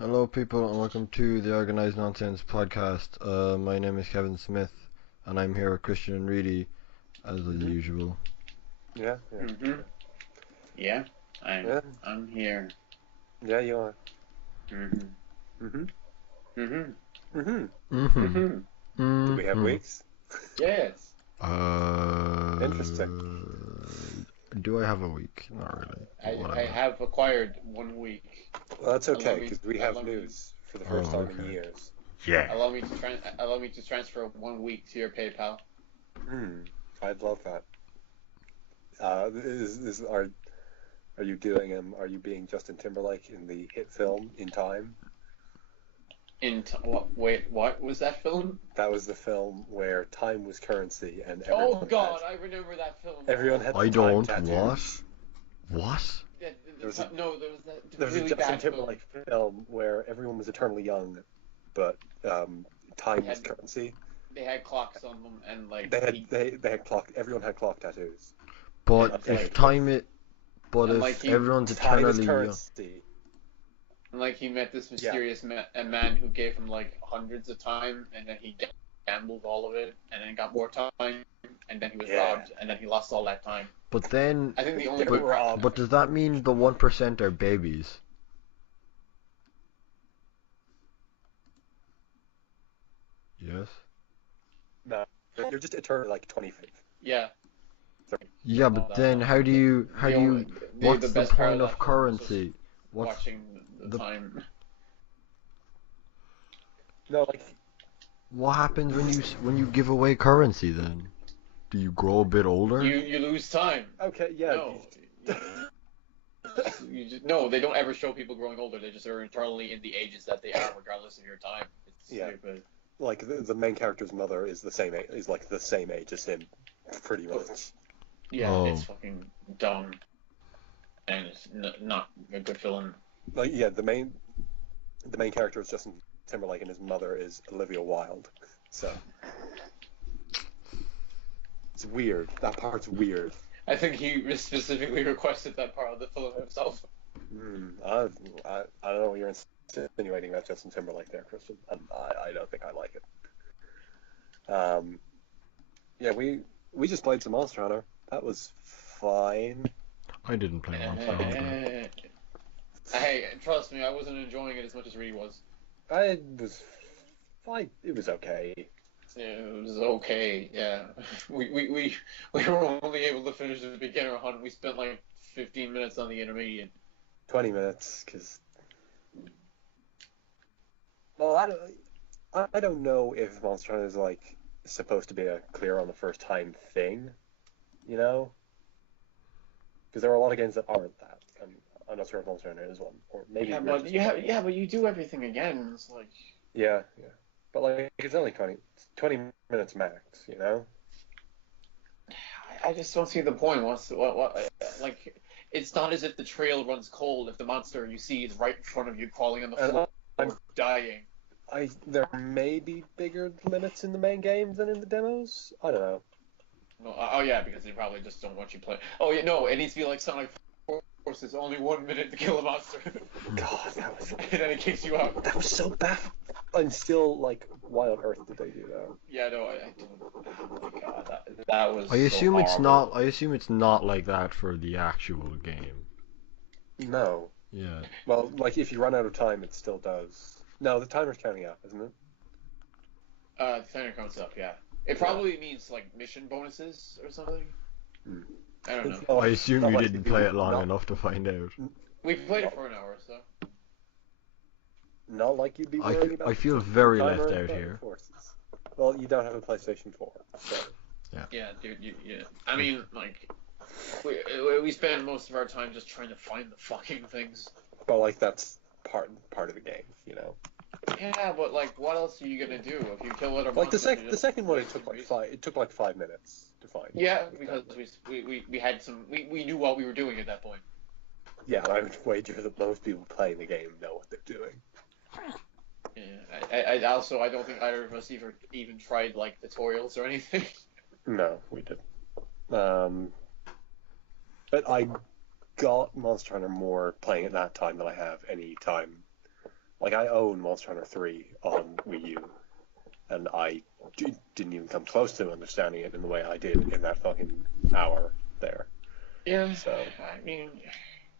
Hello, people, and welcome to the Organised Nonsense podcast. My name is Kevin Smith, and I'm here with Christian and Reedy, as usual. Yeah, yeah. Mm-hmm. Yeah, I'm here. Yeah, you are. Mm-hmm. Mm-hmm. Mm-hmm. Mm-hmm. Mm-hmm. Do we have weeks? Yes. Interesting. Do I have a week? Not really. I have acquired 1 week. Well, that's okay, Allow me- because we have allow me- news for the first time in okay. years. Yeah. Allow me to transfer 1 week to your PayPal. I'd love that. Are you doing are you being Justin Timberlake in the hit film In Time? Wait, what was that film? That was the film where time was currency and Oh everyone God, I remember that film. everyone had I time don't. tattoos. What? Yeah, There was a there was a really Justin bad film. Timberlake film where everyone was eternally young, but time was currency. They had clocks on them, and like They had clock. Everyone had clock tattoos. But Yeah, if like- time it, but and if like everyone's Time is eternally young, currency. And like he met this mysterious a man who gave him like hundreds of time, and then he gambled all of it, and then got more time, and then he was robbed, and then he lost all that time. but then, I think the only but does that mean the 1% are babies? Yes. No, you're just eternally like 25. yeah. Yeah, but then how do you what's the best point part of of that film was currency? What's watching the the- time? No, like what happens when you give away currency then? Do you grow a bit older? You lose time. okay, yeah. No. No, they don't ever show people growing older. They just are eternally in the ages that they are, regardless of your time. It's Yeah. stupid. Like the main character's mother is the same age, is like the same age as him, pretty much. Yeah, Oh. it's fucking dumb, and it's not a good film. Like yeah, the main character is Justin Timberlake and his mother is Olivia Wilde. So it's weird. That part's weird. I think he specifically requested that part of the film himself. I don't know what you're insinuating about Justin Timberlake there, Christian. I don't think I like it. Yeah, we just played some Monster Hunter. That was fine. I didn't play Monster Hunter. Hey, trust me, I wasn't enjoying it as much as Reedy was. I was fine. It was okay. It was okay, yeah. We were only able to finish the beginner hunt. We spent like 15 minutes on the intermediate. 20 minutes, because... Well, I don't know if Monster Hunter is, like, supposed to be a clear on the first time thing, you know? Because there are a lot of games that aren't that. I'm not sure if Monster Hunter is one, or maybe... Yeah, but you do everything again. It's like... Yeah. But, like, it's only 20 minutes max, you know? I just don't see the point. Like, it's not as if the trail runs cold if the monster you see is right in front of you, crawling on the floor, dying. There may be bigger limits in the main game than in the demos. I don't know. No, oh yeah, because they probably just don't want you play. Oh yeah, no, it needs to be like Sonic Forces, only 1 minute to kill a monster. God, that was... And then it kicks you out. That was so bad. I'm still like, why on earth did they do that? Yeah, no, I don't. Oh my God, that was. I assume so it's horrible. not. I assume it's not like that for the actual game. No. Yeah. Well, like if you run out of time, it still does. No, the timer's counting out, isn't it? The timer counts up, yeah. It probably means like mission bonuses or something. I don't know. Oh, I assume not you like didn't you'd play be- it long not- enough to find out. We played it for an hour, so. Not like you'd be worrying about. I feel very the left timer, out but here. of course. Well, you don't have a PlayStation 4, so. Yeah, dude. Yeah. I mean, like, we spend most of our time just trying to find the fucking things. But like that's part of the game, you know. Yeah, but like, what else are you gonna do if you kill other Like the monsters? the second one, it took like 5 minutes to find. Yeah, because we had some we knew what we were doing at that point. Yeah, and I would wager that most people playing the game know what they're doing. Yeah, I also I don't think either of us even tried like tutorials or anything. No, we didn't. But I got Monster Hunter more playing at that time than I have any time Like, I own Monster Hunter 3 on Wii U, and I didn't even come close to understanding it in the way I did in that fucking hour there. Yeah. So I mean,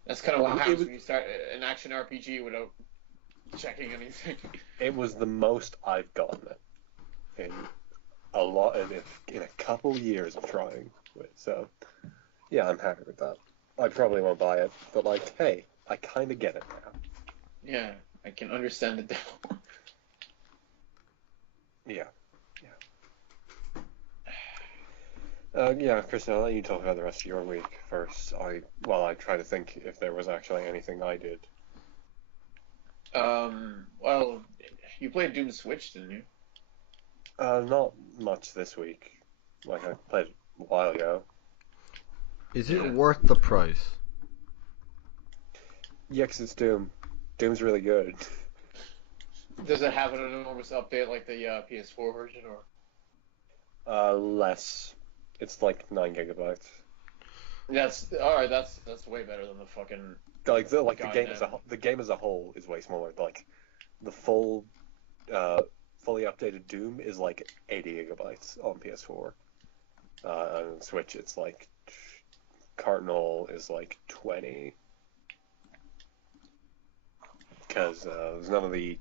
that's kind of what It happens was- when you start an action RPG without checking anything. it was the most I've gotten it in in a couple years of trying. So yeah, I'm happy with that. I probably won't buy it, but like, hey, I kind of get it now. Yeah, I can understand the demo. Yeah. Yeah, Kristen, I'll let you talk about the rest of your week first. I try to think if there was actually anything I did. Well, you played Doom Switch, didn't you? Not much this week. Like, I played it a while ago. Is it worth the price? Yeah, 'cause it's Doom. Doom's really good. Does it have an enormous update like the PS4 version, or? Less. It's like 9 gigabytes. That's alright. That's way better than the fucking. Like the Goddamn. game as a whole is way smaller. Like the fully updated Doom is like 80 gigabytes on PS4. On Switch, it's like Cardinal is like 20. Because there's none of the,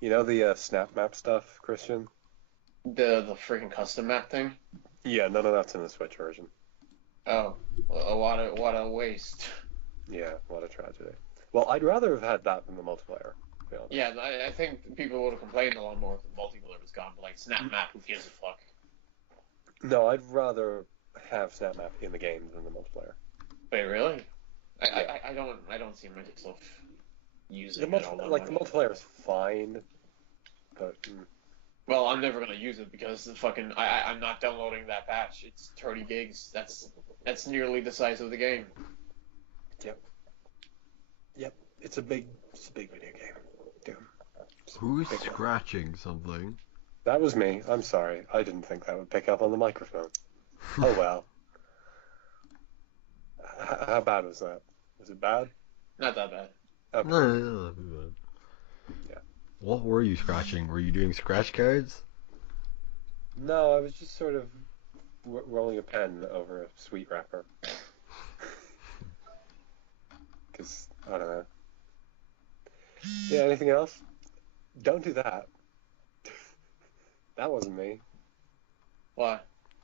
the snap map stuff, Christian. The freaking custom map thing. Yeah, none of that's in the Switch version. Oh, what a waste. Yeah, what a tragedy. Well, I'd rather have had that than the multiplayer, to be honest. Yeah, I think people would have complained a lot more if the multiplayer was gone, but like snap map, who gives a fuck? No, I'd rather have snap map in the game than the multiplayer. Wait, really? Yeah. I don't see myself using The it all that the much. multiplayer is fine, but Well, I'm never gonna use it because the fucking I'm not downloading that patch. It's 30 gigs. That's nearly the size of the game. yep, it's a big video game. Doom. Who's Big one. scratching something? That was me. I'm sorry. I didn't think that would pick up on the microphone. Oh well. How bad was that? Was it bad? Not that bad. Okay. No. Yeah. What were you scratching? Were you doing scratch cards? No, I was just sort of rolling a pen over a sweet wrapper. Because, I don't know. Yeah, anything else? Don't do that. That wasn't me. Why?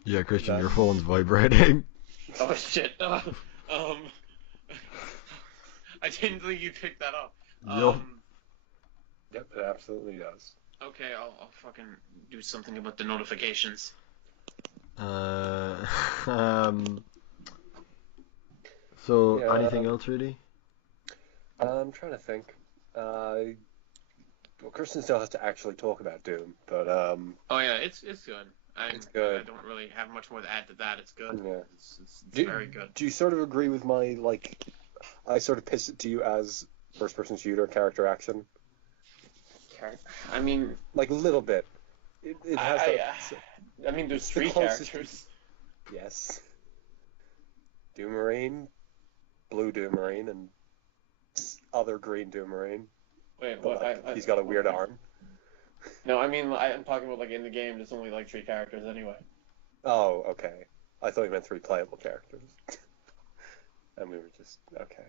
Yeah, Christian, That- your phone's vibrating. Oh shit. I didn't think you picked that up. Yup. Yep, it absolutely does. Okay, I'll fucking do something about the notifications. So, Yeah, anything else really? I'm trying to think. Well, Kristen still has to actually talk about Doom, but Oh yeah, it's good. It's good. I don't really have much more to add to that. It's good. Yeah. It's do, very good. do you sort of agree with my, like, I sort of pitched it to you as first-person shooter character action? I mean, Like, a little bit. It has I mean, there's it's the 3 closest- characters. Yes. Doom Marine, Blue Doom Marine, and other green Doom Marine. Wait, But, what? like, he's got a weird arm. No, I mean, I'm talking about like in the game. There's only like 3 characters anyway. Oh, okay. I thought you meant 3 playable characters. And we were just, okay.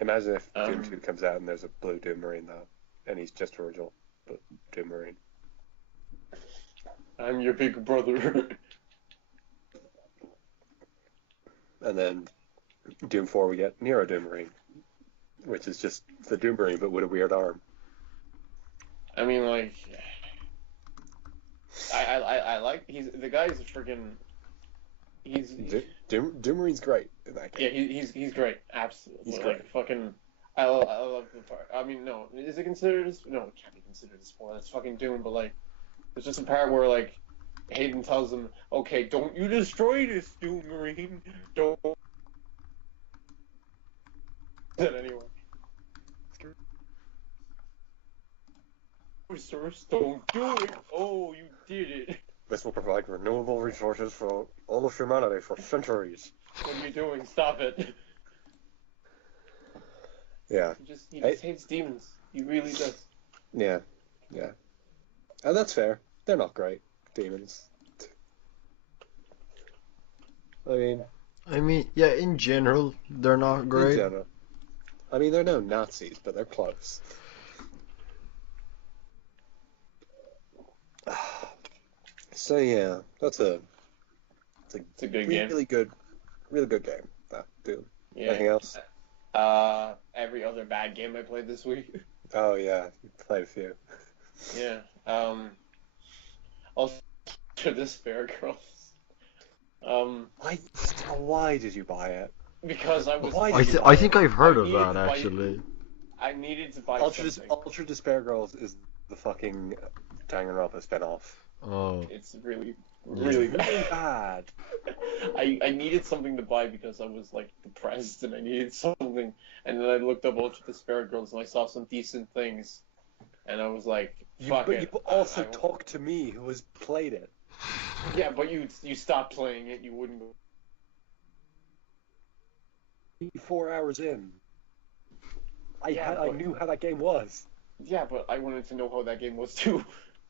Imagine if Doom 2 comes out and there's a Blue Doom Marine, though. And he's just Virgil, but Doom Marine. I'm your big brother. And then Doom 4 we get Nero Doom Marine, which is just the Doom Marine but with a weird arm. I mean, like, I like the guy's freaking. He's Doom Marine's great in that yeah, game. he's great, absolutely. He's Like, great. fucking, I love the part. I mean, no, is it considered? No, it can't be considered a spoiler. It's fucking Doom, but like, there's just a part where like Hayden tells him, "Okay, don't you destroy this, Doom Marine. Don't." That anyway. Source, don't do it. Oh, you did it. This will provide renewable resources for all of humanity for centuries. What are you doing? Stop it. Yeah. He just hates demons. He really does. Yeah. And that's fair. They're not great, demons. I mean, yeah, in general, they're not In great. general. They're no Nazis, but they're close. So yeah, it's a good game. really good game. That Doom. Yeah. Anything else? Every other bad game I played this week. Oh yeah, you played a few. Yeah. Also, Despair Girls. Why did you buy it? Because I was. I think I've heard of that actually. I needed to buy something. Ultra Despair Girls is the fucking Danganronpa spinoff. Oh. It's really bad. I needed something to buy because I was like depressed and I needed something, and then I looked up Ultra Despair Girls and I saw some decent things, and I was like, fuck it. You also talked to me who has played it. Yeah, but you stopped playing it. You wouldn't go. 4 hours in. I but- knew how that game was. Yeah, but I wanted to know how that game was too,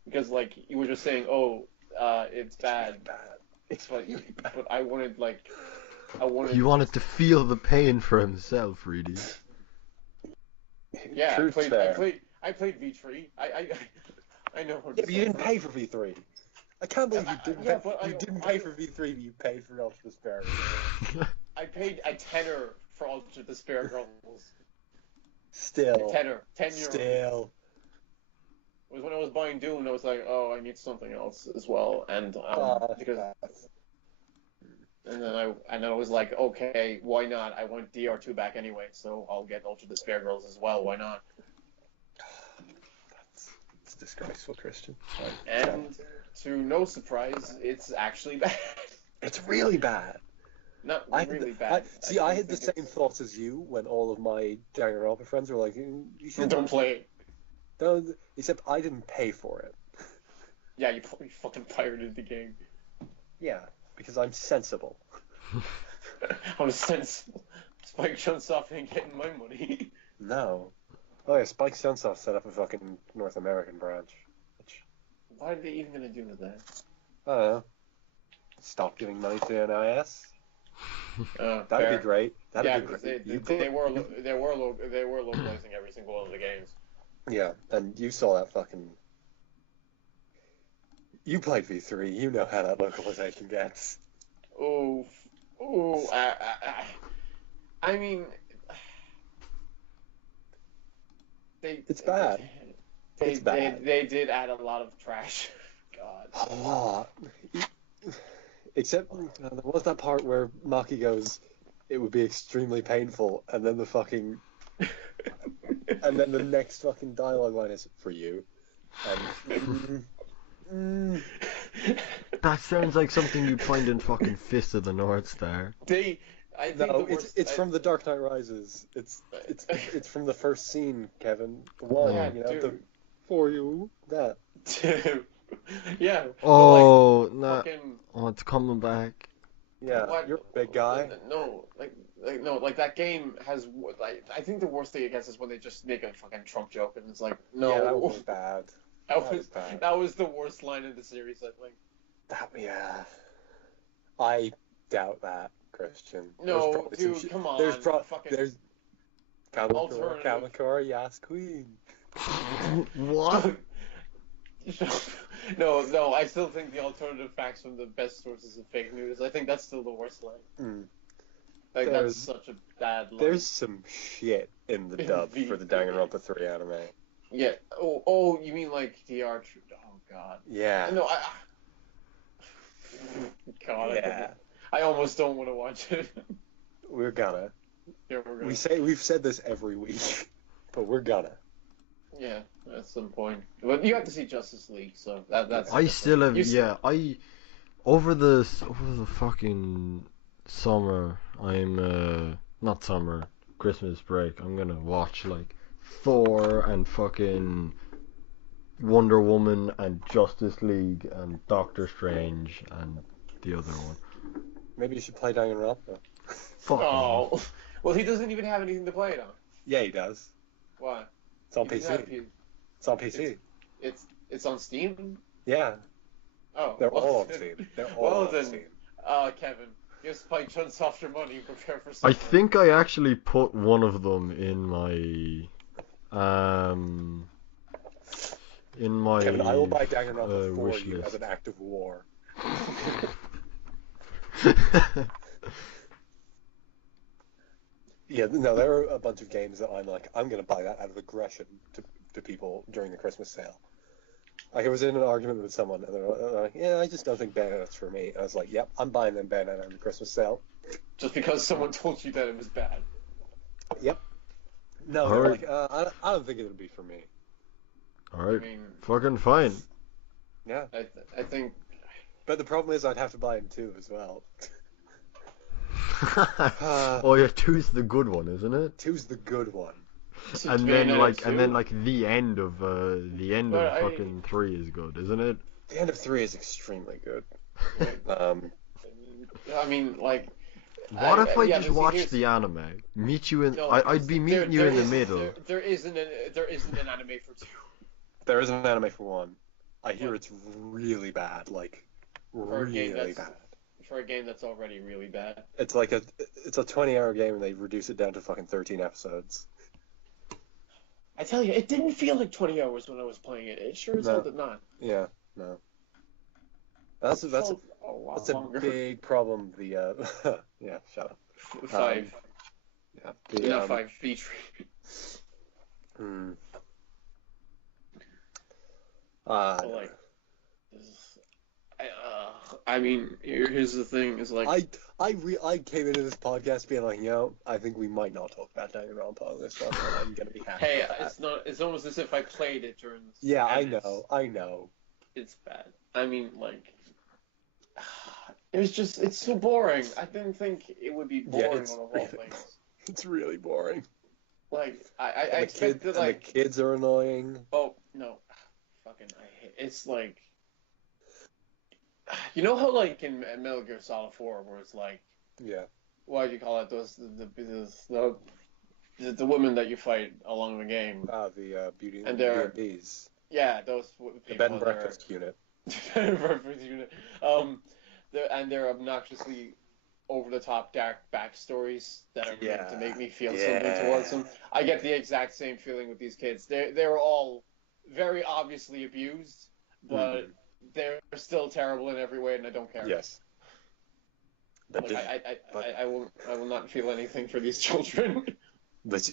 because like you were just saying, it's bad. It's really bad. But I wanted. He wanted to feel the pain for himself, really. Yeah, Truth's fair. I played V3. I know. Yeah, but you didn't pay for V3. I can't believe you didn't. Yeah, but you didn't pay for V3, but you paid for Ultra Despair. I paid a tenner for Ultra Despair Girls. Still. 10 €. Still. It was when I was buying Doom, and I was like, oh, I need something else as well, and and then I was like, okay, why not? I want DR2 back anyway, so I'll get Ultra Despair Girls as well. Why not? It's disgraceful, Christian. And to no surprise, it's actually bad. It's really bad. Not really bad. I had the same thoughts as you when all of my Danganronpa friends were like, "You should Don't play it." Don't. Except I didn't pay for it. Yeah, you fucking pirated the game. Yeah, because I'm sensible. I'm sensible. Spike Chunsoft ain't getting my money. No. Oh yeah, Spike Chunsoft set up a fucking North American branch. Why are they even gonna do that? I don't know. Stop giving money to the NIS. That'd be great. That'd be great. They were localizing every single one of the games. Yeah, and you saw that fucking. You played V3. You know how that localization gets. I mean, it's bad. It's bad. They did add a lot of trash. God. A lot. Except there was that part where Maki goes, "It would be extremely painful," and then and then the next fucking dialogue line is for you. And That sounds like something you'd find in fucking Fist of the North Star. It's from The Dark Knight Rises. It's from the first scene, Kevin. The one, for you, that. Yeah. Oh, no. It's coming back. Yeah, you're a big guy. No, that game has, I think the worst thing it gets is when they just make a fucking Trump joke, and it's like, no. Yeah, that was bad. That was the worst line in the series, I think. Yeah. I doubt that, Christian. No, dude, come on. There's Kamakura, yes, queen. What? No, I still think the alternative facts from the best sources of fake news. I think that's still the worst line. That's such a bad line. There's some shit in the dub for the Danganronpa 3 anime. Yeah. Oh, you mean like DR? Oh God. Yeah. No, God. Yeah. I almost don't want to watch it. We're gonna. Yeah, we're gonna. We've said this every week, but we're gonna. Yeah, at some point. But you have to see Justice League, so that's. I still have. Over the fucking summer, not summer, Christmas break. I'm gonna watch like Thor and fucking Wonder Woman and Justice League and Doctor Strange and the other one. Maybe you should play Danganronpa. Fuck. Oh, well, he doesn't even have anything to play it on. Yeah, he does. Why? It's on You can PC. have P- It's on PC. It's on Steam. Yeah, Oh, they're well, all on then- Steam. They're all Well on then, Steam. Kevin, give Spike Chunsoft money and prepare for I something. think I actually put one of them in my Kevin, I will buy Danganronpa for wish you list. as an act of war. Yeah, no, there are a bunch of games that I'm like, I'm gonna buy that out of aggression to people during the Christmas sale. Like, I was in an argument with someone, and they're like, yeah, I just don't think Bayonet's for me. And I was like, yep, I'm buying them Bayonetta on the Christmas sale. Just because someone told you that it was bad. Yep. No, they're Alright. like, I don't think it would be for me. Alright, I mean, fucking fine. Yeah. I think But the problem is I'd have to buy it in two as well. Oh yeah, two's the good one, isn't it? Two's the good one. And then Bayonetta like 2. the end of But I- fucking 3 is good, isn't it? The end of 3 is extremely good. I mean, like. What if I yeah, just but see, watched here's- the anime? Meet you in. No, I'd be meeting you in the middle. There isn't an anime for 2. There is an anime for 1. I hear What? it's really bad, like For a game really that's- bad. For a game that's already really bad. It's like it's a 20-hour game and they reduce it down to fucking 13 episodes. I tell you, it didn't feel like 20 hours when I was playing it. It sure as hell No. did not. Yeah, no. That's It a felt a lot that's a longer. big problem. The yeah, shut up. 5. Yeah, the Not 5 feet. hmm. But, like, I mean, here's the thing: is like, I came into this podcast being like, I think we might not talk about Danganronpa on this one, and I'm gonna be happy. hey, about that. it's not. It's almost as if I played it during. This, Yeah, and I know. It's bad. I mean, like, it's so boring. I didn't think it would be Yeah, boring it's on of all really things. It's really boring. Like, I And the expected kids, like, and the kids are annoying. oh no, fucking, I hate. It's like, you know how like in Metal Gear Solid 4, where it's like, Yeah. what do you call it? Those the women that you fight along the game. The beauty And they're- B&Bs. Yeah, those people. The bed and they're- breakfast unit. Bed and breakfast unit. They're obnoxiously over the top dark backstories that are meant to make me feel something towards them. I get the exact same feeling with these kids. They're all very obviously abused, but they're still terrible in every way, and I don't care. Yes. But Like, I will not feel anything for these children. but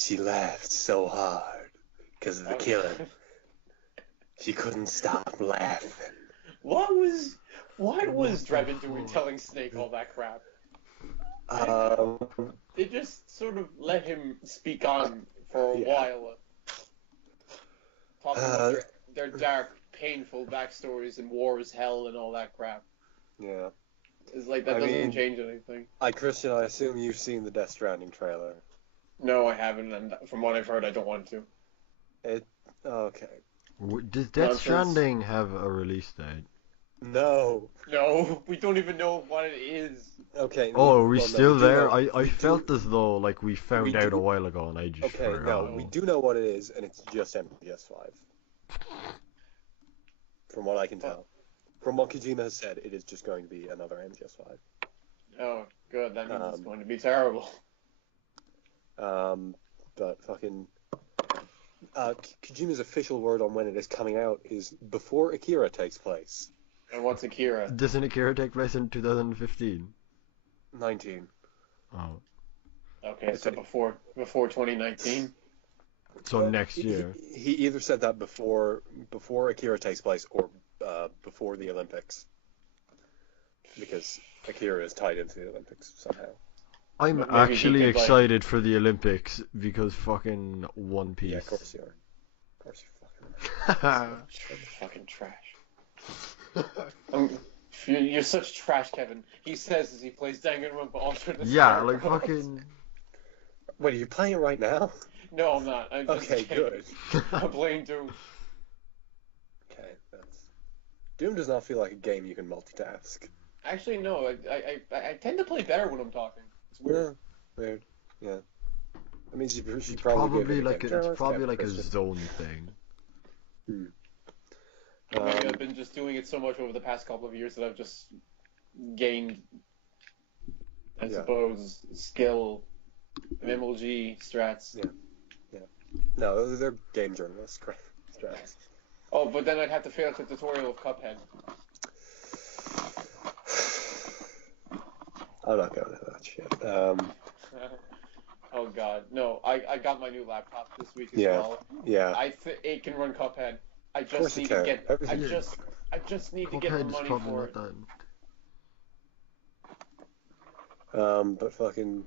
she laughed so hard because of the killing. She couldn't stop laughing. Why was Drebin doing telling Snake all that crap? They just sort of let him speak on for a while, talking about their dark, painful backstories and war is hell and all that crap. Yeah. It's like that I doesn't mean- change anything. Christian, I assume you've seen the Death Stranding trailer. No, I haven't, and from what I've heard, I don't want to. Okay. Does Death Nonsense. Stranding have a release date? No. No, we don't even know what it is. Okay. Oh, are we well, no, still we do there? know- I we felt do- as though like we found we out do- a while ago and I just Okay, forgot. no, we do know what it is, and it's just MGS5. From what I can tell. From what Kojima has said, it is just going to be another MGS5. Oh, good. That means it's Um, going to be terrible. But fucking... Kojima's official word on when it is coming out is before Akira takes place. And what's Akira? Doesn't Akira take place in 2015? 19. Oh, Okay, so before 2019. so next year. He either said that before Akira takes place or before the Olympics. Because Akira is tied into the Olympics somehow. I'm But maybe he actually could, like- excited for the Olympics because fucking One Piece. Yeah, of course you are. Of course you fucking are. Fucking trash. You're such trash, Kevin. He says as he plays Danganronpa alternate. Yeah, Star like Wars. fucking. Wait, are you playing it right now? No, I'm not. I'm just Okay, kidding. good. I'm playing Doom. Okay, that's... Doom does not feel like a game you can multitask. Actually, no. I tend to play better when I'm talking. It's weird. Yeah, weird. Yeah. That means you should It's probably probably give it a like game. a, it's Fair probably enough, like a Christian. zone thing. Maybe I've Um, been just doing it so much over the past couple of years that I've just gained, I Yeah. suppose, skill, MMOG strats. Yeah. No, they're game journalists. Strats. Oh, but then I'd have to fail the tutorial of Cuphead. I'm not going to that shit. Oh god, no! I got my new laptop this week as Yeah. well. Yeah. It can run Cuphead. I Of course just it need can. to get. Everything Yeah. I just need to get the Cuphead's money probably for not it. that. But fucking.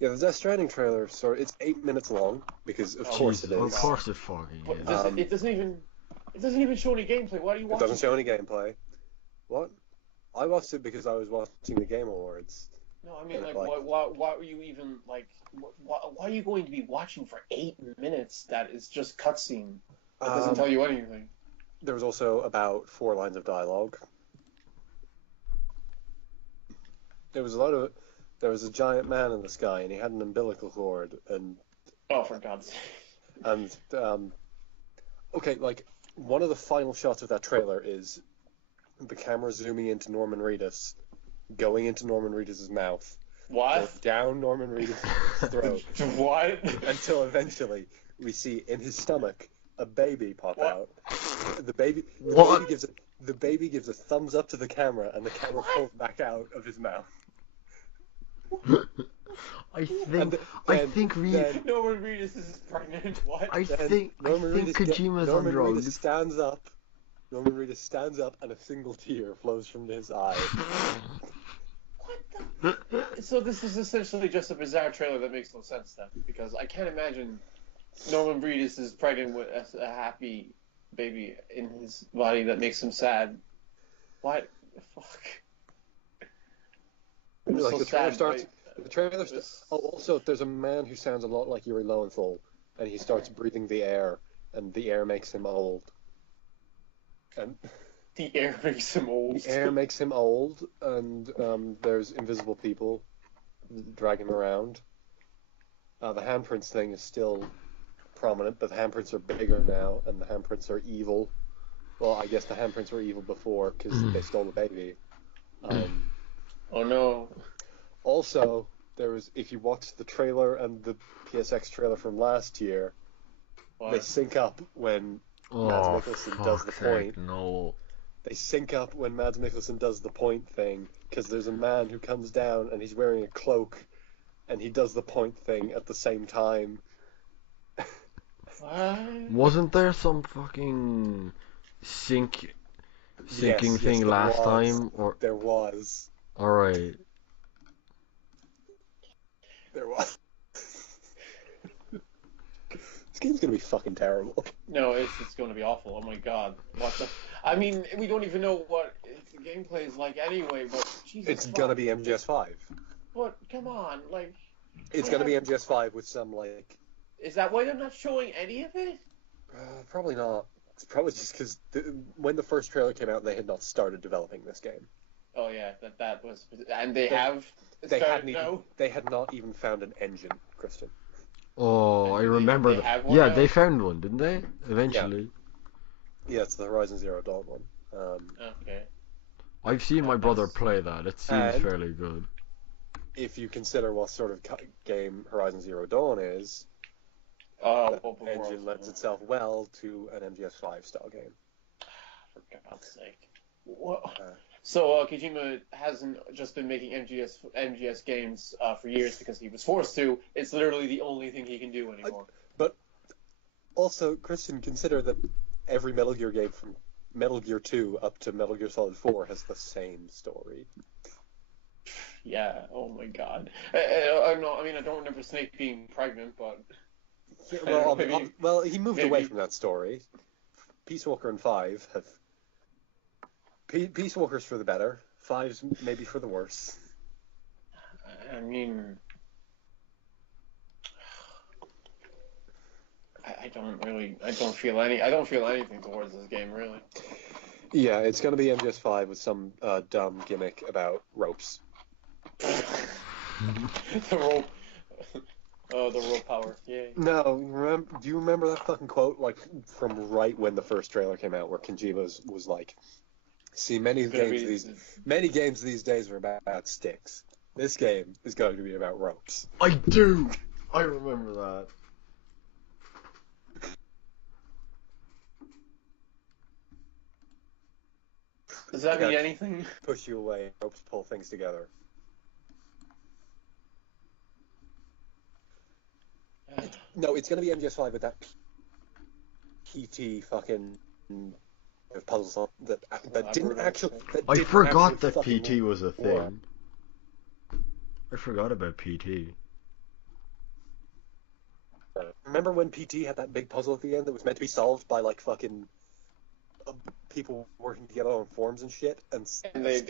Yeah, the Death Stranding trailer, it's 8 minutes long, because of course Jesus, it of is. course it fucking But is. it doesn't even show any gameplay. Why are you It watching? doesn't show any gameplay. What? I watched it because I was watching the Game Awards. No, I mean, And, like, like- why were you even like? Why are you going to be watching for 8 minutes? That is just cutscene. That doesn't tell you anything. There was also about 4 lines of dialogue. There was a giant man in the sky, and he had an umbilical cord, and Oh, for God's sake! okay, like one of the final shots of that trailer is the camera zooming into Norman Reedus, going into Norman Reedus' mouth, What? going down Norman Reedus' throat, What? until eventually we see in his stomach a baby pop What? out. The baby What? gives a thumbs up to the camera, and the camera pulls back out of his mouth. I think And I then- think we then- Norman Reedus is pregnant. What? I Then think Norman Kojima's on Norman Reedus drugs. stands up. Norman Reedus stands up, and a single tear flows from his eye. What the? So this is essentially just a bizarre trailer that makes no sense then, because I can't imagine Norman Reedus is pregnant with a happy baby in his body that makes him sad. What? Fuck. I'm Like so the trailer sad. starts. The trailer. This- Oh, also, there's a man who sounds a lot like Yuri Lowenthal, and he starts breathing the air, and the air makes him old. And The air makes him old. the air makes him old, and there's invisible people dragging him around. The handprints thing is still prominent, but the handprints are bigger now, and the handprints are evil. Well, I guess the handprints were evil before because they stole the baby. Oh no. Also, if you watch the trailer and the PSX trailer from last year, they What? sync up when Mads Oh, Mikkelsen does the fuck's sake, point. no. They sync up when Mads Mikkelsen does the point thing, because there's a man who comes down and he's wearing a cloak, and he does the point thing at the same time. What? Wasn't there some fucking syncing Yes, thing there last was. time? Or There was. alright. There was. This game's gonna be fucking terrible. No, it's going to be awful. Oh my god. What the? I mean, we don't even know what the gameplay is like anyway, but Jesus It's fuck. gonna be MGS5. But come on, like, It's gonna be MGS5 with some, like... is that why they're not showing any of it? Probably not. It's probably just because when the first trailer came out, they had not started developing this game. Oh yeah, that was, and they They- have. They started hadn't even. now? They had not even found an engine, Christian. Oh, I And remember they that. have one Yeah, now? they found one, didn't they? Eventually. Yeah, it's the Horizon Zero Dawn one. Okay. I've seen my Oh, brother that's- play that. It seems And- fairly good. If you consider what sort of game Horizon Zero Dawn is, Oh, the open engine world. lends itself well to an MGS5 style game. For God's sake. What? Uh, So Kojima hasn't just been making MGS games for years because he was forced to. It's literally the only thing he can do anymore. Also, Christian, consider that every Metal Gear game from Metal Gear 2 up to Metal Gear Solid 4 has the same story. Yeah. Oh my God. No, I mean I don't remember Snake being pregnant, but Yeah, I don't know, well, maybe- well, he moved away maybe- from that story. Peace Walker and 5 have... Peace Walker's for the better. 5's maybe for the worse. I mean, I don't feel anything towards this game really. Yeah, it's going to be MGS5 with some dumb gimmick about ropes. The rope, Oh, the raw power. Yay. No, do you remember that fucking quote, like, from right when the first trailer came out, where Kojima was like, "See, It's gonna be. many games these days are about sticks. This game is going to be about ropes." I do. I remember that. Does that mean Yeah. anything? Push you away, ropes pull things together. No, it's going to be MGS5 with that PT fucking puzzle that didn't actually. I forgot that fucking PT was a thing. work. I forgot about PT. Remember when PT had that big puzzle at the end that was meant to be solved by like fucking people working together on forums and shit, and they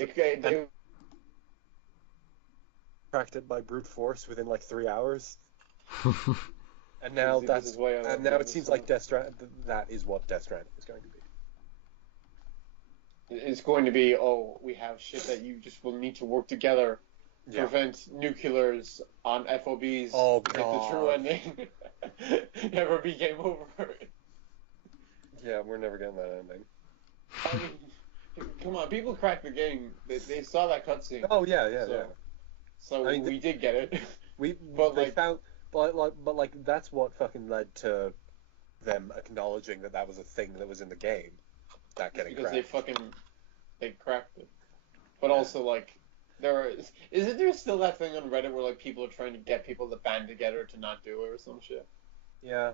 cracked it by brute force within like 3 hours. And now it seems like that is what Death Stranding is going to be. It's going to be, oh, we have shit that you just will need to work together to prevent nuclears on FOBs. Oh, Make God. the true ending. Never be game over. Yeah, we're never getting that ending. I mean, come on, people cracked the game. They saw that cutscene. Oh, yeah. So I mean, we did get it. But that's what fucking led to them acknowledging that was a thing that was in the game. That getting because cracked. they cracked it. But also, like, isn't there still that thing on Reddit where, like, people are trying to get people to band together to not do it or some shit? Yeah.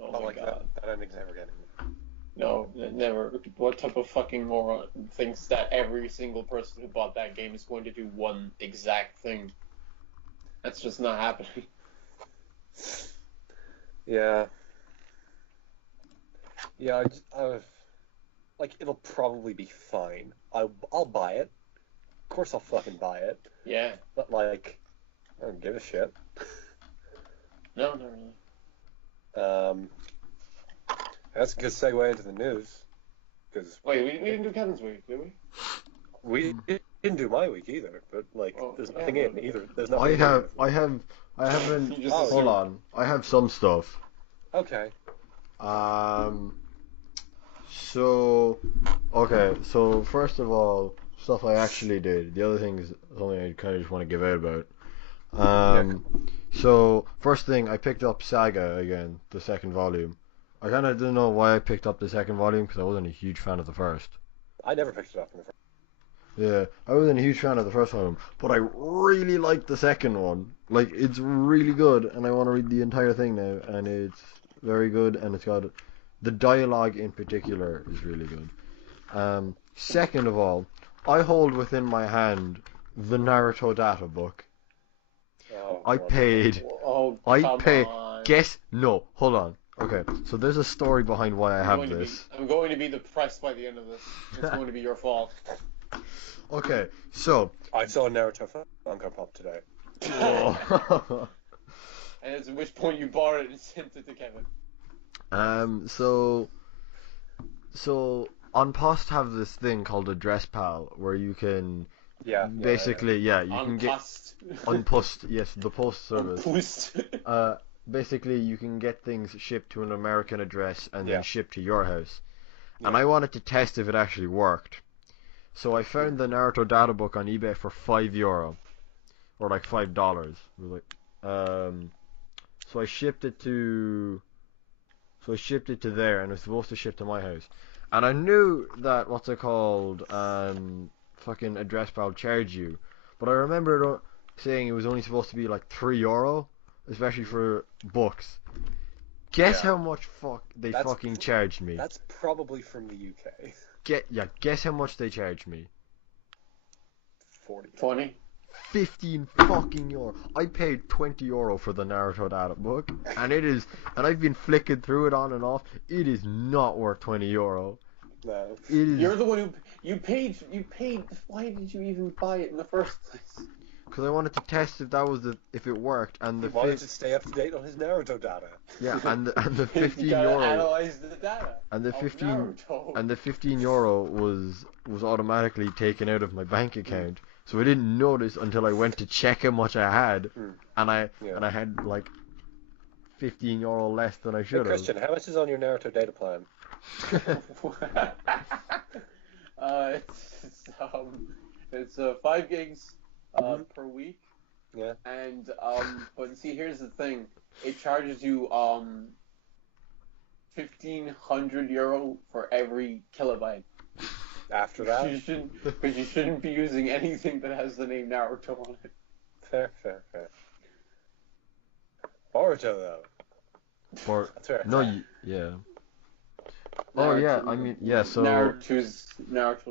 Oh But my god. that ending's never getting. No, never. What type of fucking moron thinks that every single person who bought that game is going to do one exact thing? That's just not happening. Yeah. Yeah, like, it'll probably be fine. I'll buy it. Of course I'll fucking buy it. Yeah. But, like, I don't give a shit. No, not really. That's a good segue into the news. Cause Wait, we didn't do Kevin's week, did we? we didn't do my week either, but, like, there's nothing in either. There's nothing I haven't. You just Hold assumed. on. I have some stuff. Okay. So first of all, stuff I actually did. The other thing is something I kind of just want to give out about. So first thing, I picked up Saga again, the second volume. I kind of didn't know why I picked up the second volume because I wasn't a huge fan of the first. I never picked it up in the first. Yeah, I wasn't a huge fan of the first one, but I really liked the second one. Like, it's really good, and I want to read the entire thing now, and it's very good, and it's got the dialogue in particular is really good. Second of all, I hold within my hand the Naruto data book. Oh, I paid. Oh, I come pay. on. Guess no. Hold on. Okay, so there's a story behind why I have this. I'm going to be depressed by the end of this. It's going to be your fault. Okay, so. I saw Naruto Funko Pop today. And at which point you bought it and sent it to Kevin. So on Post have this thing called Address Pal where you can basically you can get on Post, yes, the Post service. Basically you can get things shipped to an American address and then shipped to your house. And I wanted to test if it actually worked. So I found the Naruto data book on eBay for €5 or like $5. So I shipped it to there, and it was supposed to ship to my house. And I knew that fucking Address Pal charge you, but I remember saying it was only supposed to be like €3, especially for books. Guess how much they fucking charged me. That's probably from the UK. Guess how much they charged me. 20. 15 fucking euro. I paid €20 for the Naruto data book, and I've been flicking through it on and off. It is not worth €20. No. It is. You're the one who you paid. Why did you even buy it in the first place? Because I wanted to test if it worked, and He wanted to stay up to date on his Naruto data. Yeah, and the €15 analyze the data. And the 15 and the €15 was automatically taken out of my bank account, So I didn't notice until I went to check how much I had, and I had like €15 less than I Hey, should have. Christian, how much is on your Naruto data plan? It's 5 gigs per week. Yeah. And but see, here's the thing: it charges you €1,500 for every kilobyte. After that, Because you shouldn't be using anything that has the name Naruto on it. fair. Boruto though. Or That's fair. no, yeah. Oh yeah, I mean yeah. So Naruto's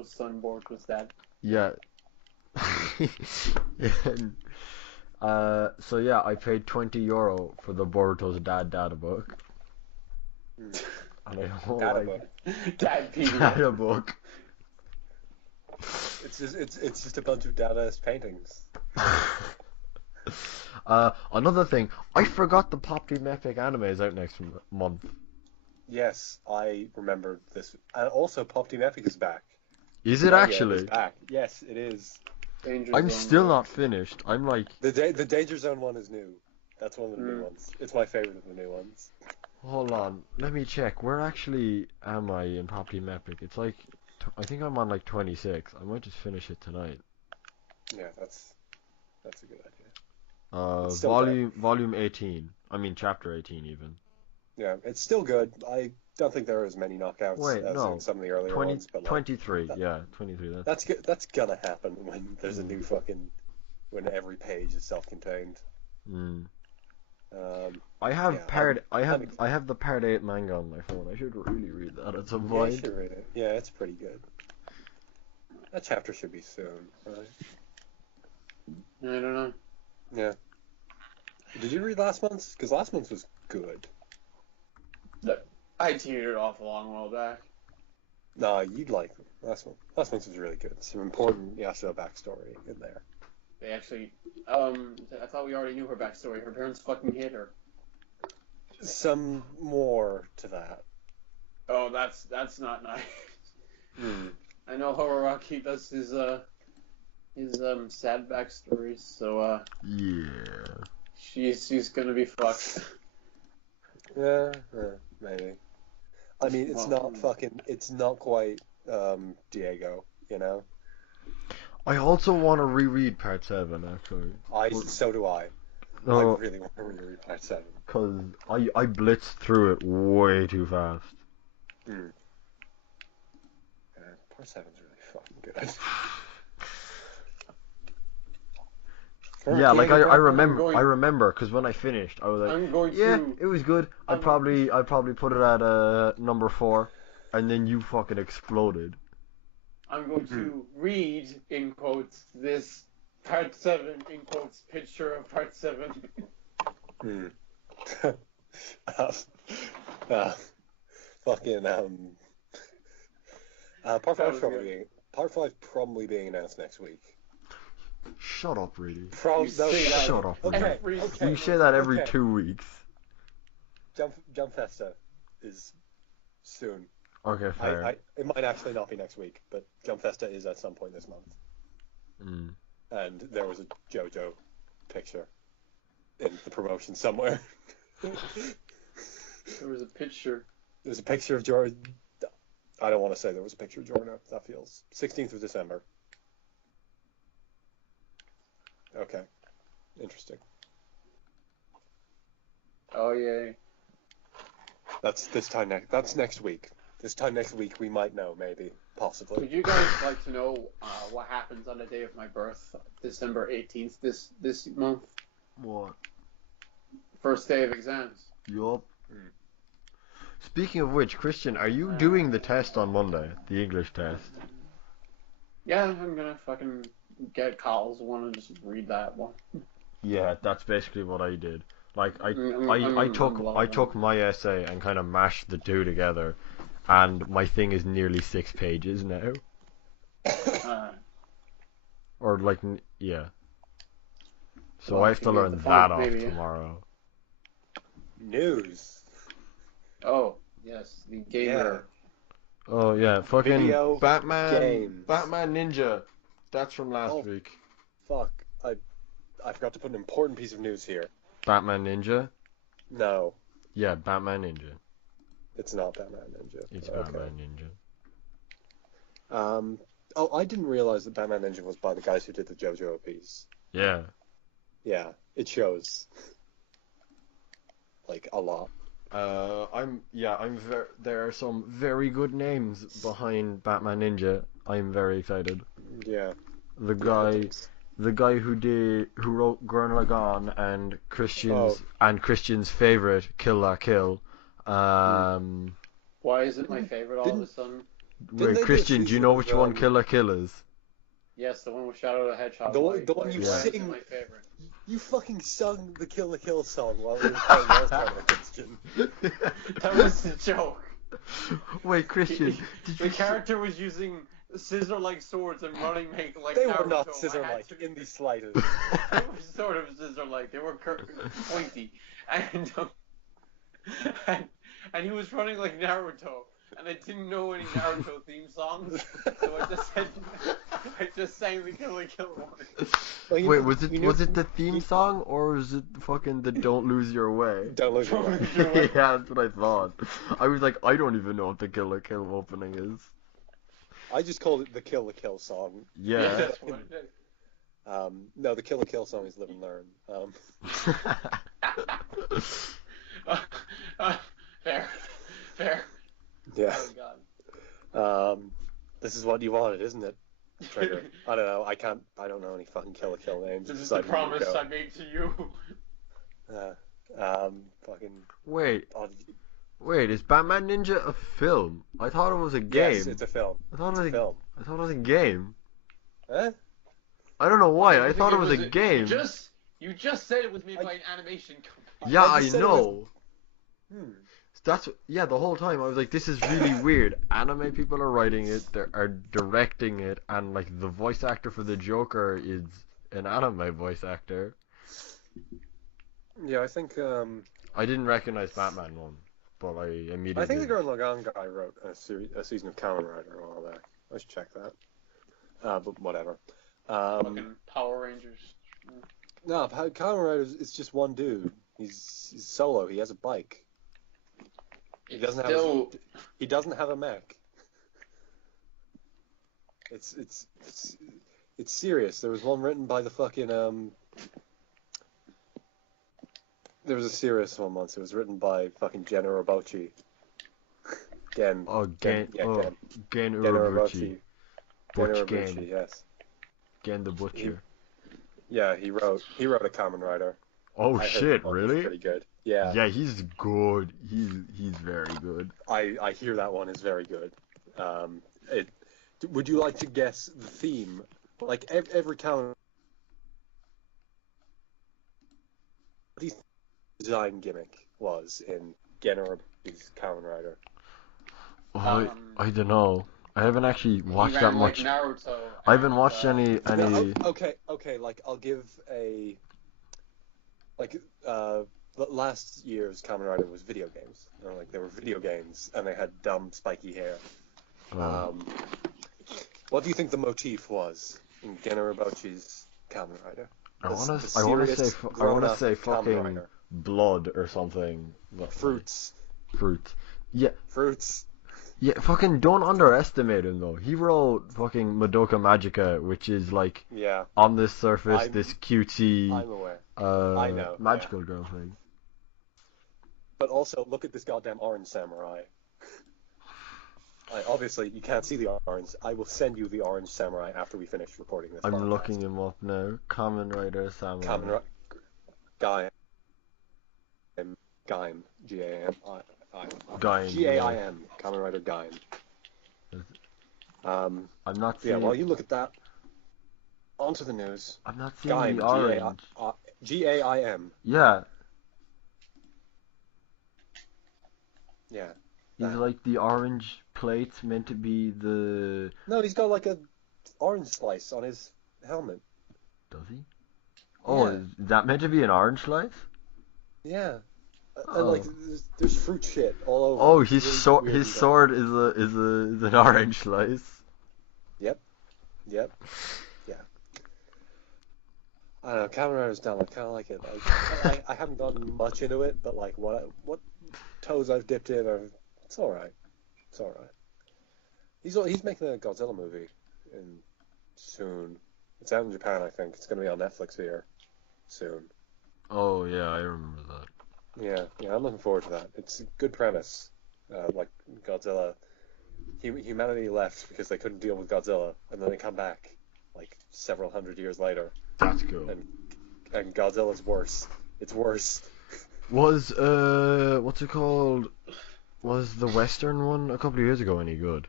son Boruto's dad. yeah. So yeah, I paid €20 for the Boruto's data book. And I don't Data like book. Dad data book. It's just a bunch of Dadaist paintings. Another thing, I forgot the Pop Team Epic anime is out next month. Yes, I remembered this. And also, Pop Team Epic is back. Is it Oh, yeah, actually? it's back. Yes, it is. Danger I'm Zone, still yeah. not finished. I'm like, The Danger Zone one is new. That's one of the new ones. It's my favorite of the new ones. hold on, let me check. Where actually am I in Pop Team Epic? It's like, I think I'm on like 26. I might just finish it tonight. Yeah, that's a good idea. It's still Volume 18. I mean, chapter 18 even. Yeah, it's still good. I don't think there are as many knockouts Wait, as no. in some of the earlier 20, ones, but like, 23. Yeah, 23. that's gonna happen when there's a new when every page is self-contained. Mm. I have the Part 8 manga on my phone. I should really read that at some Yeah, you point. should read it. Yeah, it's pretty good. That chapter should be soon, right? I don't know. Yeah. Did you read last month's? Because last month's was good. I teared off a long while back. Nah, you'd like it. Last month's was really good. Some important Yasuo backstory in there. They actually, I thought we already knew her backstory. Her parents fucking hit her. Some more to that. Oh, that's not nice. I know Horaraki does his sad backstories, so Yeah. she's gonna be fucked. Yeah, maybe. I mean, it's not quite Diego, you know? I also want to reread Part 7, actually. So do I. No, I really want to reread Part 7. because I blitzed through it way too fast. Yeah, Part 7's really fucking good. Yeah, like I going- remember, because when I finished, I was like, I'm going yeah, to. it was good. I'd probably put it at number 4, and then you fucking exploded. I'm going to read, in quotes, this Part 7, in quotes, picture of Part 7. Part 5 probably being announced next week. Shut up, really. Shut up. Okay, Really. okay. You say that every Okay. 2 weeks. Jump Festa is soon. Okay, fair. It might actually not be next week, but Jump Festa is at some point this month. And there was a JoJo picture in the promotion somewhere. There was a picture. There's a picture of Jordan. I don't want to say there was a picture of Jordan. That feels 16th of December. Okay, interesting. Oh yeah. That's next week. This time next week we might know, maybe, possibly. Would you guys like to know what happens on the day of my birth, December 18th, this month? What? First day of exams. Yup. Speaking of which, Christian, are you doing the test on Monday? The English test? Yeah, I'm gonna fucking get calls. Want to just read that one? Yeah, that's basically what I did. Like I I'm took my essay and kind of mashed the two together, and my thing is nearly 6 pages now. Or like yeah. So Well, I have to you learn have to that find off maybe, yeah. tomorrow. News. Oh yes, the gamer. Oh yeah, fucking Video Batman games. Batman Ninja. That's from last week. fuck. I forgot to put an important piece of news here. Batman Ninja? No, Yeah, Batman Ninja. it's not Batman Ninja. It's Okay. Batman Ninja. Oh, I didn't realize that Batman Ninja was by the guys who did the JoJo piece. Yeah. Yeah, it shows. Like, a lot. There are some very good names behind Batman Ninja. I'm very excited. Yeah. The guy who wrote Gurren Lagann and Christian's favorite Kill La Kill. Why is it my favorite all of a sudden? Didn't they Wait, do a Christian, do you know season which of, one Kill La Kill is? Yes, the one with Shadow the Hedgehog. The one you why is it sing- my favorite? You fucking sung the Kill la Kill song while we were playing last time, Christian. That was a joke. Wait, Christian, did The you character was using scissor-like swords and running like They were Naruto. not I had scissor-like to- in the slightest. They were sort of scissor-like. They were pointy, and and he was running like Naruto, and I didn't know any Naruto theme songs, so I just sang the Kill la Kill one. Well, you Wait, know- was you know- it the theme song or was it fucking the Don't Lose Your Way? Don't lose your way. Yeah, that's what I thought. I was like, I don't even know what the Kill La Kill opening is. I just called it the Kill la Kill song. Yeah. That's what it is. No, the Kill la Kill song is Live and Learn. Fair. Yeah. Oh god. This is what you wanted, isn't it? Trigger. I don't know. I don't know any fucking Kill la Kill names. This is so the I didn't promise go. I made to you. Fucking. Wait, Oh, is Batman Ninja a film? I thought it was a game. yes, it's a film. I thought It's it a was film. I thought it was a game. Huh? I don't know why. I think thought it was a game. You just said it was made by an animation company. Yeah, I I just said it know. was- The whole time I was like, this is really weird. Anime people are writing it, they are directing it, and like the voice actor for the Joker is an anime voice actor. Yeah, I think. I didn't recognize Batman one, but I immediately. I think the Gurren Lagann guy wrote a season of Kamen Rider a while back. I should check that. But whatever. Fucking Power Rangers. No, Kamen Rider is just one dude. He's solo. He has a bike. He doesn't He doesn't have a mech. It's serious. There was one written by the fucking There was a serious one once. It was written by fucking Gen Urobuchi. Gen. Oh, Gen Gen Gen Urobuchi. Urobuchi. Butch Gen Gen. Urobuchi, yes. Gen the Butcher. Yeah, he wrote a Kamen Rider. Oh I heard shit, that one was really? Pretty good. Yeah. Yeah, he's good. He's very good. I hear that one is very good. Would you like to guess the theme? Like every Kamen the design gimmick was in Gen Urobuchi's Kamen Rider. Oh, I don't know. I haven't actually watched He that ran like much. Naruto. I haven't and, watched any. No, okay. Like I'll give a last year's Kamen Rider was video games. You know, like they were video games and they had dumb spiky hair. What do you think the motif was in Gen Urobuchi's Kamen Rider? I The want to serious grown-up say Kamen fucking Rider. blood or something. Fruits. Fruit. Yeah, Fruits. yeah. Fucking don't underestimate him though. He wrote fucking Madoka Magica, which is like Yeah, on this surface I'm- this cutesy I'm aware. I know, magical girl thing. But also, look at this goddamn orange samurai. Obviously, you can't see the orange. I will send you the orange samurai after we finish recording this. I'm podcast. looking him up now. Kamen Rider Samurai. Kamen Rider. Gaim. G-A-M. Gaim, G-A-I-M. Kamen Rider Gaim. I'm not Yeah, seeing. while you look at that, on to the news. I'm not seeing Gaim. the orange. G-A-I-M. Yeah, Yeah. he's That. like the orange plate's meant to be the. No, he's got like a orange slice on his helmet. Does he? Oh, Yeah. is that meant to be an orange slice? Yeah. Oh. And like, there's fruit shit all over. Oh, It's his really sword. weird His and sword is an orange slice. Yep. Yeah. I don't know, Kamen Rider's dumb. I kind of like it. I haven't gotten much into it, but like what toes I've dipped in, it's all right. It's all right. He's making a Godzilla movie in soon. It's out in Japan, I think. It's gonna be on Netflix here soon. Oh yeah, I remember that. Yeah, I'm looking forward to that. It's a good premise. Like Godzilla, humanity left because they couldn't deal with Godzilla, and then they come back like several hundred years later, That's cool. and Godzilla's worse. It's worse. Was what's it called? Was the Western one a couple of years ago any good?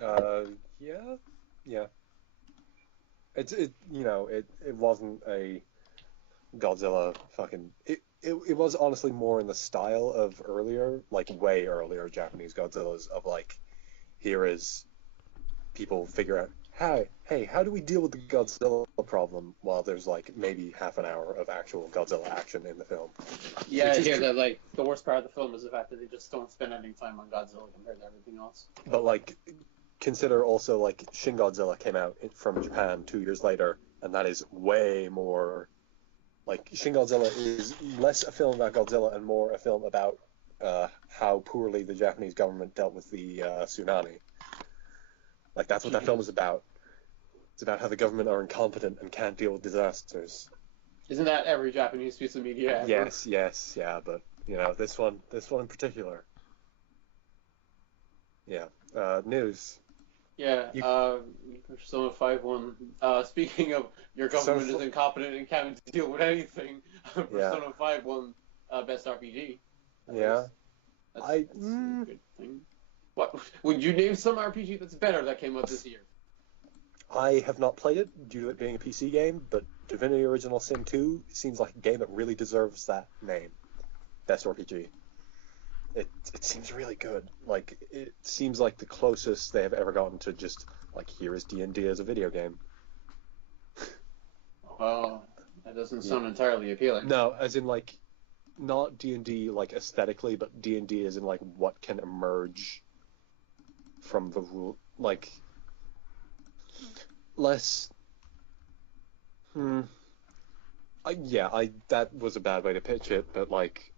Yeah, yeah. It wasn't a Godzilla fucking. It was honestly more in the style of earlier, like way earlier Japanese Godzillas of like, here is people figure out how do we deal with the Godzilla problem while there's like maybe half an hour of actual Godzilla action in the film. Yeah, I hear that. Like the worst part of the film is the fact that they just don't spend any time on Godzilla compared to everything else. But like, consider also like Shin Godzilla came out from Japan 2 years later, and that is way more. Like Shin Godzilla is less a film about Godzilla and more a film about how poorly the Japanese government dealt with the tsunami. Like that's what that film is about. It's about how the government are incompetent and can't deal with disasters. Isn't that every Japanese piece of media ever? Yes, yeah, but this one in particular. Yeah. News. Yeah, Persona 5-1. Speaking of your government is incompetent and can't deal with anything, Persona 5-1 Best RPG. Yeah. That's a good thing. What would you name some RPG that's better that came out this year? I have not played it due to it being a PC game, but Divinity Original Sin 2 seems like a game that really deserves that name. Best RPG. It seems really good. Like it seems like the closest they have ever gotten to just like here is D&D as a video game. Well, that doesn't sound entirely appealing. No, as in like not D&D like aesthetically, but D&D as in like what can emerge from the rule, like less. That was a bad way to pitch it, but like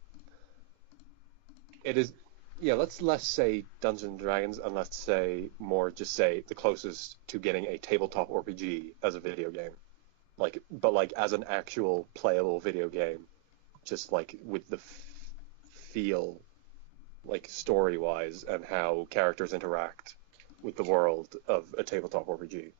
it is. Yeah, let's less say Dungeons and Dragons and let's say more just say the closest to getting a tabletop RPG as a video game. Like, but like as an actual playable video game, just like with the feel, like story-wise and how characters interact with the world of a tabletop RPG.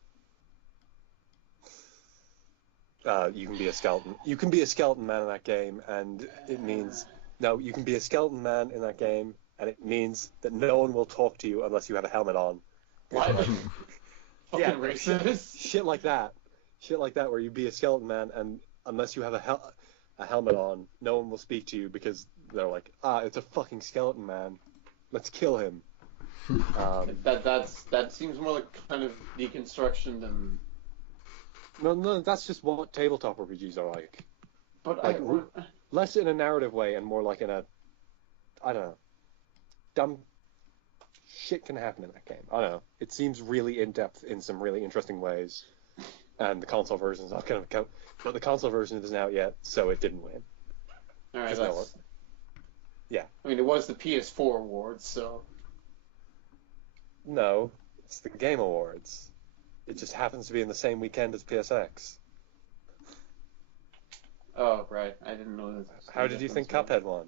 You can be a skeleton. You can be a skeleton man in that game, and it means no. You can be a skeleton man in that game, and it means that no one will talk to you unless you have a helmet on. What? Yeah, Fucking racist. Shit like that. Shit like that, where you be a skeleton man, and unless you have a helmet on, no one will speak to you because they're like, it's a fucking skeleton man. Let's kill him. That seems more like kind of deconstruction than. No, that's just what tabletop RPGs are like. But like less in a narrative way and more like in a, I don't know, dumb shit can happen in that game. I don't know. It seems really in depth in some really interesting ways, and the console version is not going to count. But the console version isn't out yet, so it didn't win. All right, yeah. I mean, it was the PS4 awards, so. No, it's the Game Awards. It just happens to be in the same weekend as PSX. Oh, right. I didn't know that. How did you think Cuphead won?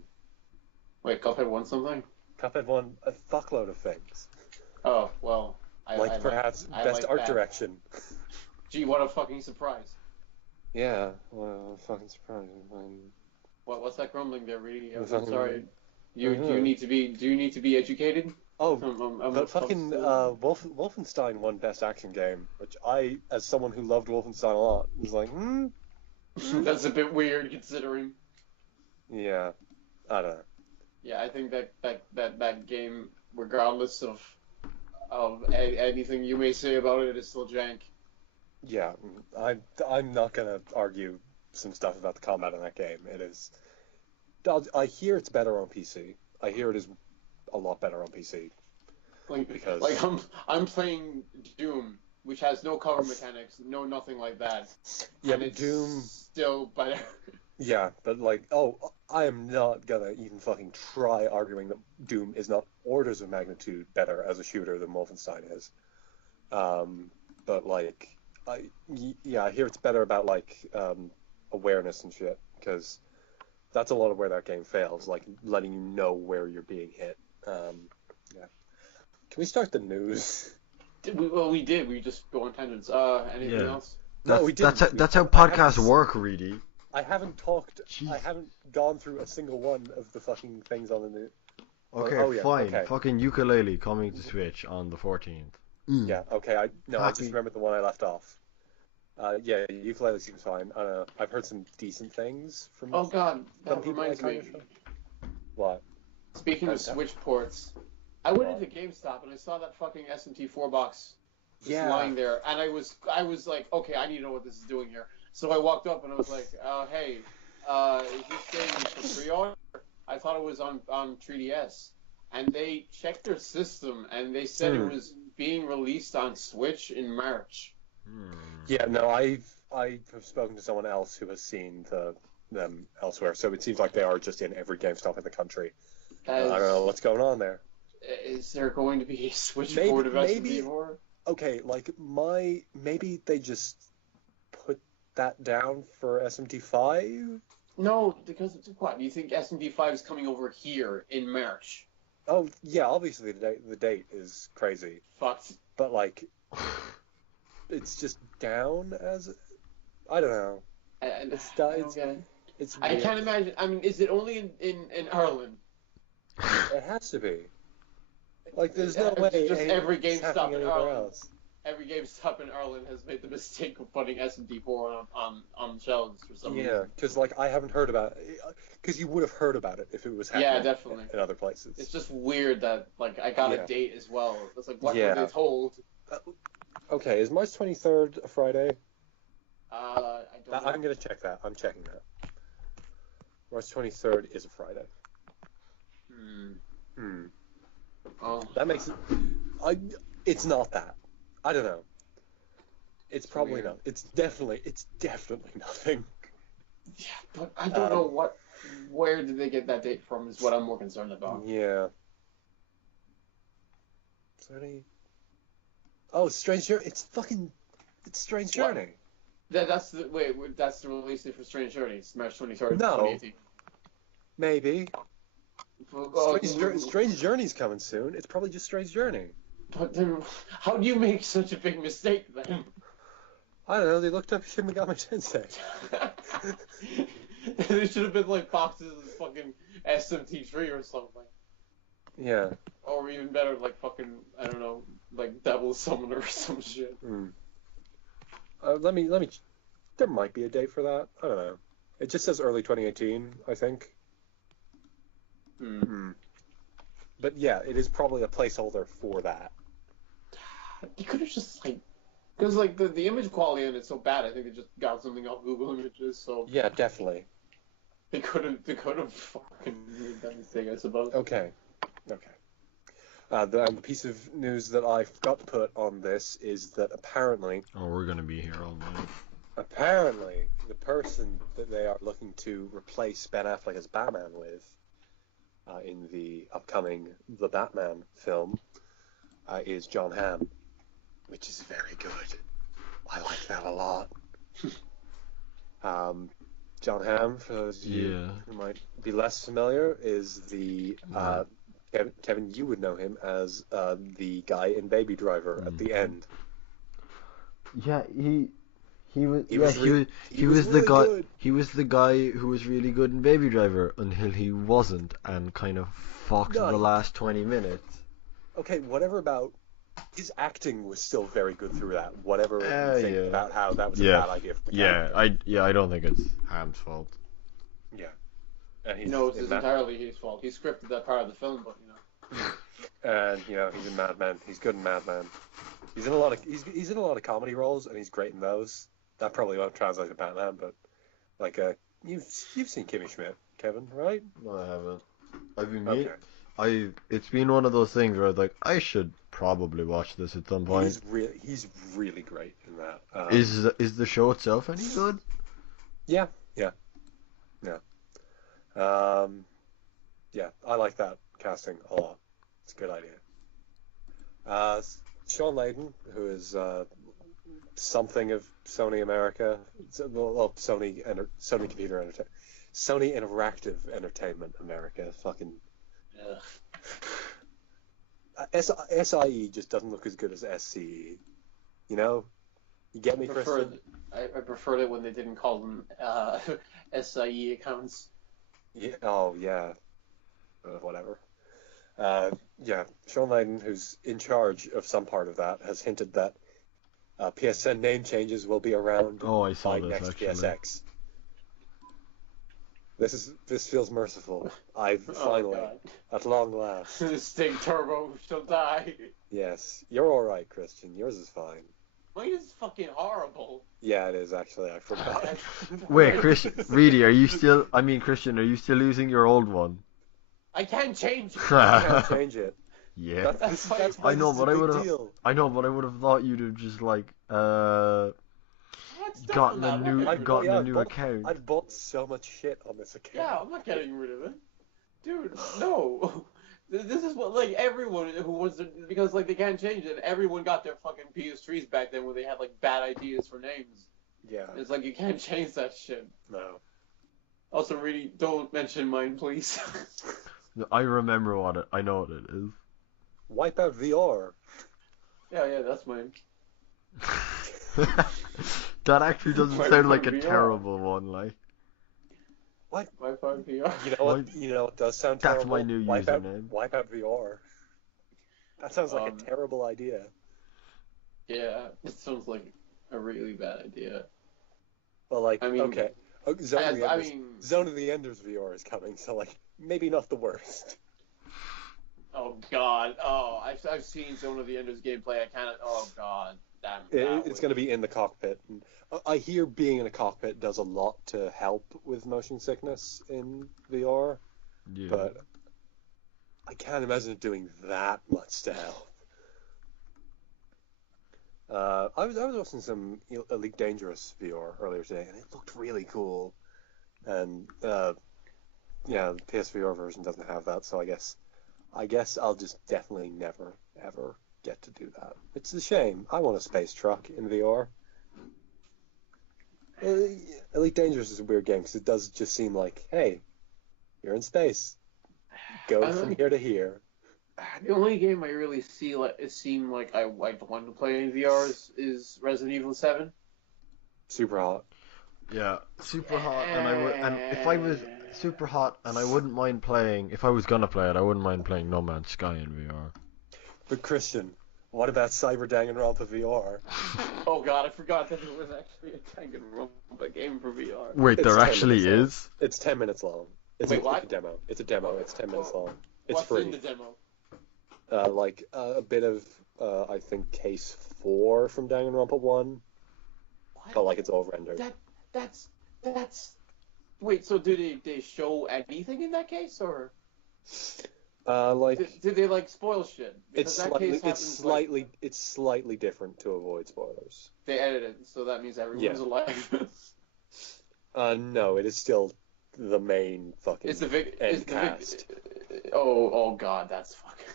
Wait, Cuphead won something? Cuphead won a fuckload of things. Oh, well. Perhaps best art direction. Gee, what a fucking surprise. Yeah, well, fucking surprise. What's that grumbling there, really? I'm Fucking- sorry. Do you need to be educated? Oh, but fucking Wolfenstein won Best Action Game, which I, as someone who loved Wolfenstein a lot, was like, That's a bit weird considering. Yeah, I don't know. Yeah, I think that game, regardless of anything you may say about it, is still jank. Yeah, I'm not gonna argue some stuff about the combat in that game. It is. I hear it's better on PC. I hear it is a lot better on PC. Like I'm playing Doom which has no cover mechanics, no nothing like that. Yeah, And but it's Doom. still better. Yeah, but like, oh, I am not gonna even fucking try arguing that Doom is not orders of magnitude better as a shooter than Wolfenstein is. But like, yeah, I hear it's better about like awareness and shit, because that's a lot of where that game fails, like letting you know where you're being hit. Yeah. Can we start the news? We did. We just go on tangents. Anything Yeah. else? No, we didn't. That's how I podcasts haven't- work, really. I haven't talked. Jeez. I haven't gone through a single one of the fucking things on the news. Okay, Oh, yeah, fine. okay. Fucking Ukulele coming to Switch on the 14th. Yeah, okay. I just Happy. remembered the one I left off. Yeah, ukulele seems fine. I don't know. I've heard some decent things from Oh god, some that people. reminds I me. kind of What? Speaking of Okay. Switch ports, I went into GameStop and I saw that fucking SMT4 box just Yeah. lying there, and I was like, okay, I need to know what this is doing here. So I walked up and I was like, hey, is this thing for pre-order? I thought it was on 3DS, and they checked their system and they said it was being released on Switch in March. Yeah, no, I've spoken to someone else who has seen them elsewhere, so it seems like they are just in every GameStop in the country. I don't know what's going on there. Is there going to be a Switch Maybe- port of maybe- SMT4? Okay, like maybe they just put that down for SMT5. No, because what? Do you think SMT5 is coming over here in March? Oh yeah, obviously the date is crazy, Fucked. but like it's just down as I don't know. I It's don't get it. It's I weird. can't imagine. I mean, is it only in Ireland? It has to be. Like there's no It's way just every it's GameStop happening in anywhere Ireland. else. Every GameStop in Ireland has made the mistake of putting SMT4 on shelves for some Yeah, reason. because like I haven't heard about it. Because you would have heard about it if it was happening. Yeah, definitely. In other places. It's just weird that like I got Yeah. a date as well. It's like what Yeah. were they told? Okay, is March 23rd a Friday? I don't know. I'm gonna check that. I'm checking that. March 23rd is a Friday. Hmm. Oh. That makes it. It's not that. I don't know. It's probably weird. not. It's definitely nothing. Yeah, but I don't know where did they get that date from is what I'm more concerned about. Yeah. 30. Oh, Strange Journey. It's Strange What? Journey. That's the release date for Strange Journey. It's March 23rd, No. 2018. Maybe. Oh, Strange Journey's coming soon. It's probably just Strange Journey. But then, how do you make such a big mistake then? I don't know. They looked up Shin Megami Tensei. There should have been like boxes of fucking SMT3 or something. Yeah. Or even better, like fucking, I don't know, like Devil Summoner or some shit. Let me. There might be a date for that. I don't know. It just says early 2018, I think. But yeah, it is probably a placeholder for that. You could have just like, because like the image quality on it's so bad. I think they just got something off Google Images, so Yeah, definitely. they could have fucking made that mistake, I suppose. Okay. The piece of news that I forgot to put on this is that apparently Oh, we're gonna be here all night. the person that they are looking to replace Ben Affleck as Batman with in the upcoming The Batman film is John Hamm, which is very good. I like that a lot. John Hamm, for those of you who might be less familiar, is the Kevin, you would know him as the guy in Baby Driver at the end. Yeah, he was was the really guy. good. He was the guy who was really good in Baby Driver until he wasn't, and kind of fucked the last 20 minutes. Okay, whatever about his acting was still very good through that. Whatever you think about how that was a bad idea for the character. I don't think it's Ham's fault. Yeah. And No, it's entirely his fault. He scripted that part of the film, but And he's in Mad Men. He's good in Mad Men. He's in a lot of comedy roles, and he's great in those. That probably won't translate to Batman, but like you've seen Kimmy Schmidt, Kevin, right? No, I haven't. It's been one of those things where I was like, I should probably watch this at some point. He's really great in that. Is the show itself any good? Yeah, yeah, yeah. Yeah, I like that casting a lot. It's a good idea. Sean Layden, who is something of Sony America, well, Sony Computer Entertainment, Sony Interactive Entertainment America. Fucking SIE just doesn't look as good as SCE. You know, you get me, Christian? I preferred it when they didn't call them SIE accounts. Yeah. Oh yeah. Whatever. Yeah, Sean Layden, who's in charge of some part of that, has hinted that PSN name changes will be around Oh, I saw by this next actually. PSX. This feels merciful. I've Oh, finally, God. at long last. Sting Turbo shall die. Yes, you're all right, Christian. Yours is fine. Mine is fucking horrible. Yeah, it is actually. I forgot. Wait, Christian, Reedy, Christian, are you still using your old one? I can't change it. I can't change it. Yeah. That's I why know, this is but a I big would've- deal. I know, but I would have thought you'd have just like What's stuff gotten on a that? I'm new not getting gotten rid a of new account. I've bought so much shit on this it. account. Yeah, I'm not getting rid of it. Dude, no. This is what, like, everyone who wants to, because, like, they can't change it. Everyone got their fucking PS3s back then when they had, like, bad ideas for names. Yeah. It's like, you can't change that shit. No. Also, really, don't mention mine, please. I remember I know what it is. Wipeout VR. yeah, that's mine. That actually doesn't Why sound like a VR? terrible one, like. Wi-Fi VR. You know what does sound That's terrible? my new username. Wipeout VR. That sounds like a Um, terrible idea. Yeah, it sounds like a really bad idea. But like, I mean, okay, Zone of the I Enders, mean, Zone of the Enders VR is coming, so like maybe not the worst. oh god, I've seen Zone of the Enders gameplay. I can't. Oh god, damn. It's going to be in the cockpit. And I hear being in a cockpit does a lot to help with motion sickness in VR, Yeah. but I can't imagine it doing that much to help. I was watching some Elite Dangerous VR earlier today, and it looked really cool. And yeah, the PSVR version doesn't have that, so I guess I'll just definitely never ever get to do that. It's a shame. I want a space truck in VR. Elite Dangerous is a weird game because it does just seem like, hey, you're in space. Go from here to here. The only game I really see like it seemed like I want to play in VR is Resident Evil 7. Super hot. Yeah, super hot, and if I was super hot, and I wouldn't mind playing. If I was gonna play it, I wouldn't mind playing No Man's Sky in VR. But Christian, what about Cyber Danganronpa VR? Oh god, I forgot that there was actually a Danganronpa game for VR. Wait, It's there 10 actually minutes long. is? It's 10 minutes long. It's Wait, a what? demo. It's a demo. It's 10 minutes long. It's What's free. in the demo? Like a bit of I think Case 4 from Danganronpa 1, What? but like it's all rendered. That's. Wait, so do they show anything in that case, or Like did they like spoil shit? Because that case happens, like, it's slightly different to avoid spoilers. they edited it, so that means everyone's Yeah. alive. No, it is still the main fucking It's the Vic. end It's the cast. Vic. Oh god, that's fucking.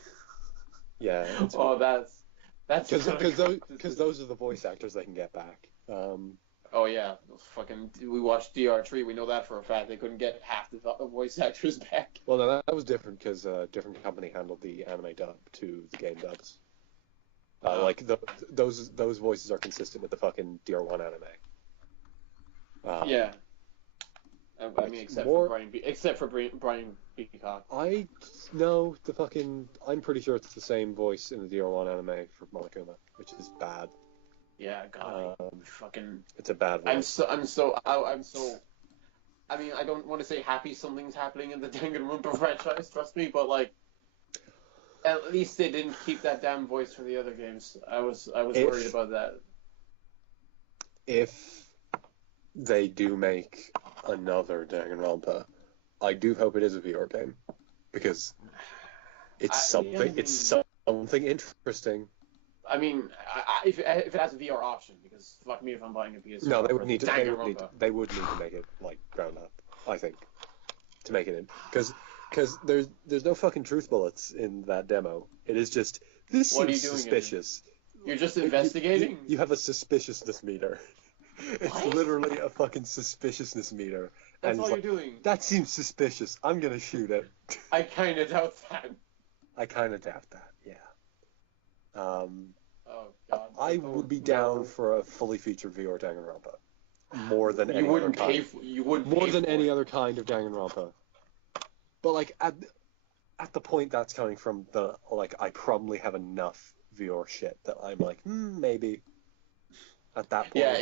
Yeah. Oh, that's Because those are the voice actors they can get back. Oh yeah, fucking. We watched DR3. We know that for a fact. They couldn't get half the voice actors back. Well, no, that was different because a different company handled the anime dub to the game dubs. Like those voices are consistent with the fucking DR1 anime. Yeah. I mean, except for Brian Peacock. I know the fucking. I'm pretty sure it's the same voice in the DR1 anime for Monokuma, which is bad. Yeah, God, fucking. It's a bad voice. I'm so. I mean, I don't want to say happy something's happening in the Danganronpa franchise. Trust me, but like, at least they didn't keep that damn voice for the other games. I was worried about that. If they do make another Danganronpa, I do hope it is a VR game because it's something Something interesting. I mean, if it has a VR option, because fuck me if I'm buying a PS4 No, they for would need to. Danganronpa. They would need to make it like ground up. I think to make it in because there's no fucking truth bullets in that demo. It is just this What are seems you doing suspicious. You're just investigating? You have a suspiciousness meter. It's What? literally a fucking suspiciousness meter. That's and all it's you're like, doing. that seems suspicious. I'm gonna shoot it. I kind of doubt that. I kind of doubt that. Yeah. Oh, God. I would be down for a fully featured VR Danganronpa. More than any other kind. You wouldn't More pay than for any it. other kind of Danganronpa. But like at the point that's coming from, the like I probably have enough VR shit that I'm like, maybe. At that point. Yeah,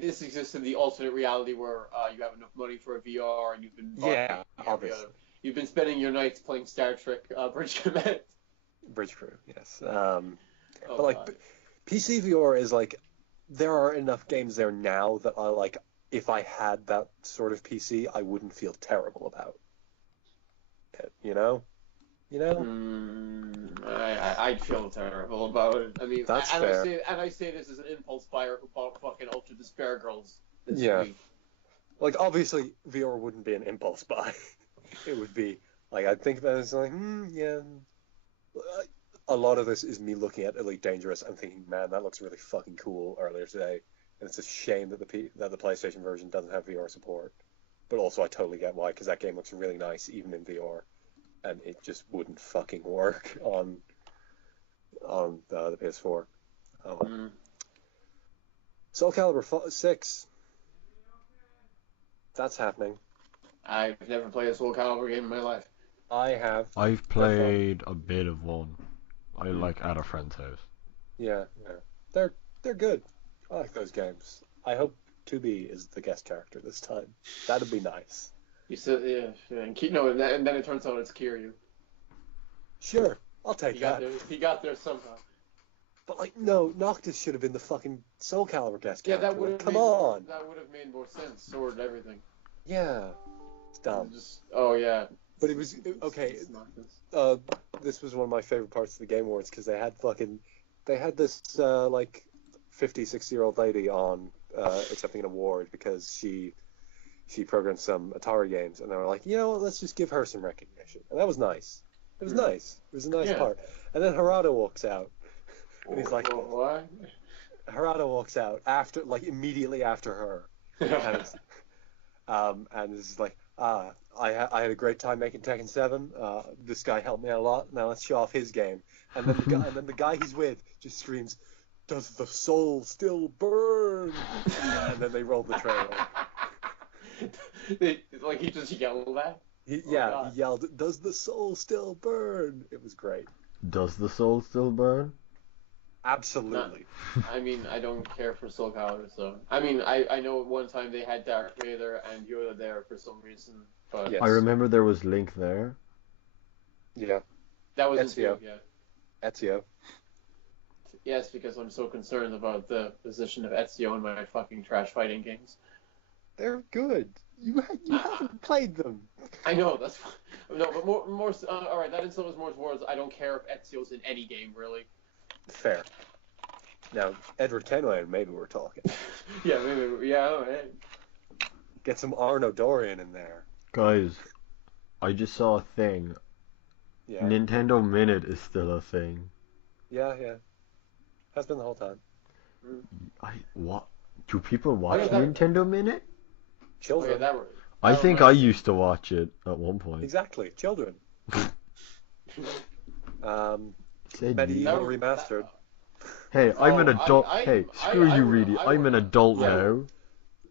this exists in the alternate reality where you have enough money for a VR and you've been buying obviously. You've been spending your nights playing Star Trek Bridge Command. Bridge Crew, yes. But like PC VR is like, there are enough games there now that I like. If I had that sort of PC, I wouldn't feel terrible about it. You know. I'd feel terrible about it. I mean, That's fair. I say this as an impulse buyer who bought fucking Ultra Despair Girls this week. Like, obviously, VR wouldn't be an impulse buy. It would be like, I'd think about it as like, yeah. A lot of this is me looking at Elite Dangerous and thinking, man, that looks really fucking cool earlier today. And it's a shame that the PlayStation version doesn't have VR support. But also, I totally get why, because that game looks really nice even in VR. And it just wouldn't fucking work on the PS4. Oh well. Soul Calibur 6. That's happening. I've never played a Soul Calibur game in my life. I have. I've played a bit of one. I like at a friend's house. Yeah. They're good. I like those games. I hope 2B is the guest character this time. That'd be nice. You said and then it turns out it's Kiryu. Sure, I'll take that. He got there somehow. But like, no, Noctis should have been the fucking Soul Calibur guest character. Yeah, that would have. Come on. That would have made more sense. Sword and everything. Yeah. It's dumb. Yeah. But it was okay. This was one of my favorite parts of the Game Awards because they had this like 50, 60-year-old lady on accepting an award because she programmed some Atari games, and they were like, you know what, let's just give her some recognition, and that was nice. It was nice. It was a nice part. And then Harada walks out, and he's like, what? Harada walks out immediately after her, and is like, I had a great time making Tekken 7. This guy helped me out a lot. Now let's show off his game. And then the guy he's with just screams, "Does the soul still burn?" And then they roll the trailer. He just yelled that? He yelled, "Does the soul still burn?" It was great. Does the soul still burn? Absolutely. I mean, I don't care for Soul Calibur, so... I mean, I know one time they had Darth Vader and Yoda there for some reason, but... Yes. I remember there was Link there. Yeah. That was Ezio. Ezio. Yes, because I'm so concerned about the position of Ezio in my fucking trash fighting games. They're good. You haven't played them. I know, that's fine. No, but more alright, that insult was more towards I don't care if Ezio's in any game, really. Fair. Now, Edward Kenway, maybe we're talking. Yeah, maybe, yeah, alright. Get some Arno Dorian in there. Guys, I just saw a thing. Yeah. Nintendo Minute is still a thing. Yeah. Has been the whole time. What? Do people watch that- Nintendo Minute? Children. I think I used to watch it at one point. Exactly. Children. Said Medieval you. Remastered. Hey, I'm an adult. I Screw you, Reedy. I'm an adult Yeah. now.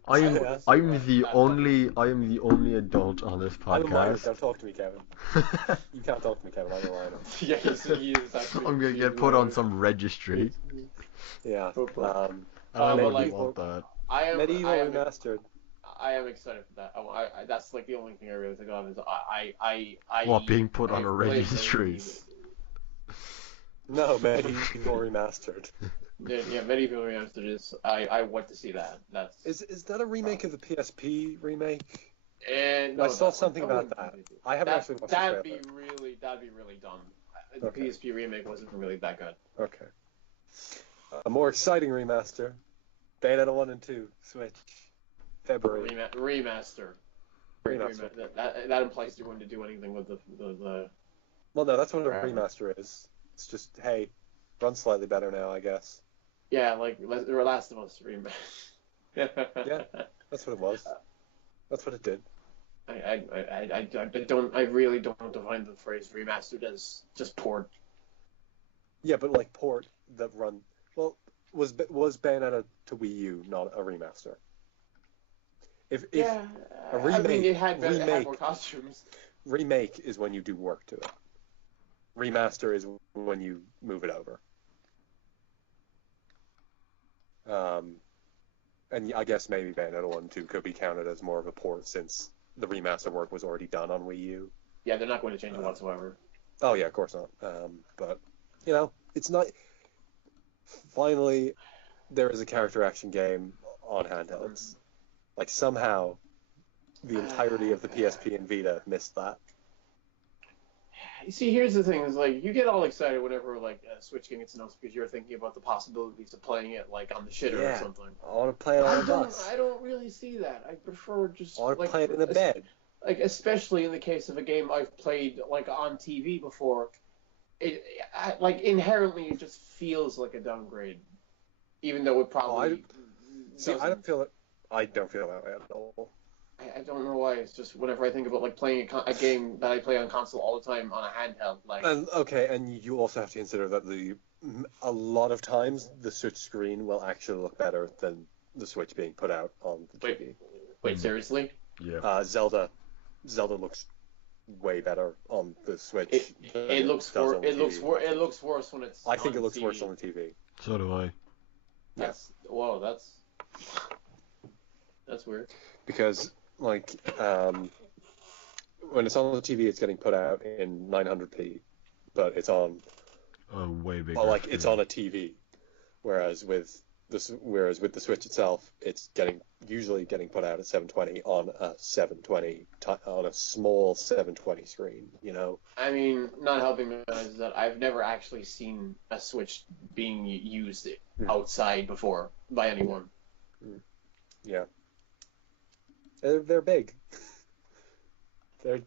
I am the only adult on this I'm a minor. podcast. Don't talk to me, Kevin. You can't talk to me, Kevin. I'm a minor. Yeah, he is actually... I'm gonna get put on some registry. Yeah. I but wouldn't like, want that. Medieval Remastered. I am excited for that. I that's like the only thing I really think of is I What, being put on a played registry? No, Medieval Remastered. Yeah, Medieval Remastered is. I want to see that. That's. Is that a remake of the PSP remake? And no, I saw something about that. I haven't actually watched the trailer. That'd be really dumb. The Okay. PSP remake wasn't really that good. Okay. A more exciting remaster. Bayonetta 1 and 2, Switch. February. Remaster. Remaster. That implies you're going to do anything with the Well, no, that's what a Forever. remaster is. It's just, hey, runs slightly better now, I guess. yeah, like the Last of Us remaster. Yeah. That's what it was. That's what it did. I really don't define the phrase remastered as just port. Yeah, but like port that run... Well, was Bayonetta to Wii U not a remaster? If Yeah, a I mean it had remake more costumes. remake is when you do work to it. Remaster is when you move it over. And I guess maybe Bayonetta 1 and 2 could be counted as more of a port since the remaster work was already done on Wii U. Yeah, they're not going to change it whatsoever. Oh yeah, of course not. But you know, it's not. Finally, there is a character action game on handhelds. Like somehow, the entirety of the PSP and Vita missed that. You see, here's the thing: is like you get all excited whenever like a Switch game gets announced because you're thinking about the possibilities of playing it like on the shitter or something. I want to play it on a bus. I don't really see that. I prefer just I want to like play it in the bed. like especially in the case of a game I've played like on TV before. Like inherently it just feels like a downgrade, even though it probably. I don't feel it. I don't feel that way at all. I don't know why. It's just whenever I think about like playing a game that I play on console all the time on a handheld, like. And you also have to consider that a lot of times the Switch screen will actually look better than the Switch being put out on the TV. Wait, seriously? Yeah. Zelda looks way better on the Switch. It looks worse when it's. I think it looks TV. worse on the TV. So do I. That's weird. Because like when it's on the TV, it's getting put out in 900p, but it's on. Way bigger. Well, like it's on a TV, whereas with the Switch itself, it's usually getting put out at 720 on a 720 on a small 720 screen. You know. I mean, not helping me is that I've never actually seen a Switch being used outside before by anyone. Yeah. They're big. They're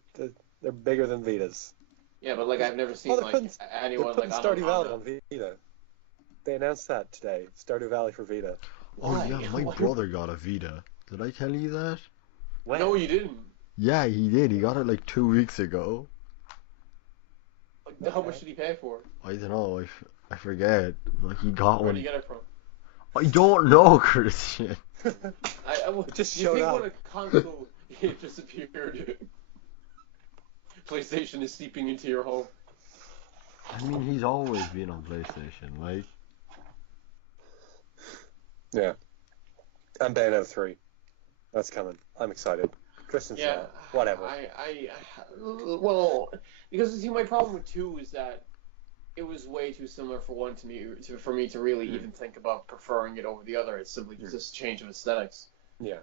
bigger than Vitas. Yeah, but like I've never seen anyone they're putting like Stardew Valley on Vita. They announced that today. Stardew Valley for Vita. Oh Why? yeah, my brother got a Vita. Did I tell you that? When? No, you didn't. Yeah, he did. He got it like 2 weeks ago. Like, how much did he pay for? I don't know. I forget. Like he got Where one. did you get it from? I don't know, Christian. It just you showed think up. when a console it disappeared, PlayStation is seeping into your home. I mean, he's always been on PlayStation. Like. Yeah. And Bayonetta 3. That's coming. I'm excited. Kristen's not. Whatever. Well, because see, my problem with 2 is that it was way too similar for me to really even think about preferring it over the other. It's simply just a change of aesthetics. Yeah.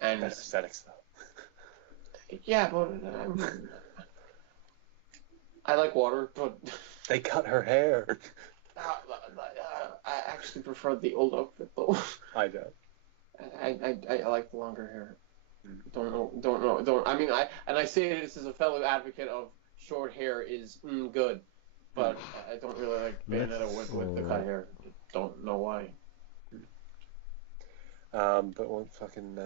And Better aesthetics, though. Yeah, but I like water, but they cut her hair. I actually prefer the old outfit though. I don't. I like the longer hair. Don't know. I mean, I say this as a fellow advocate of short hair is good, but I don't really like Bayonetta with the cut hair. Don't know why. But one fucking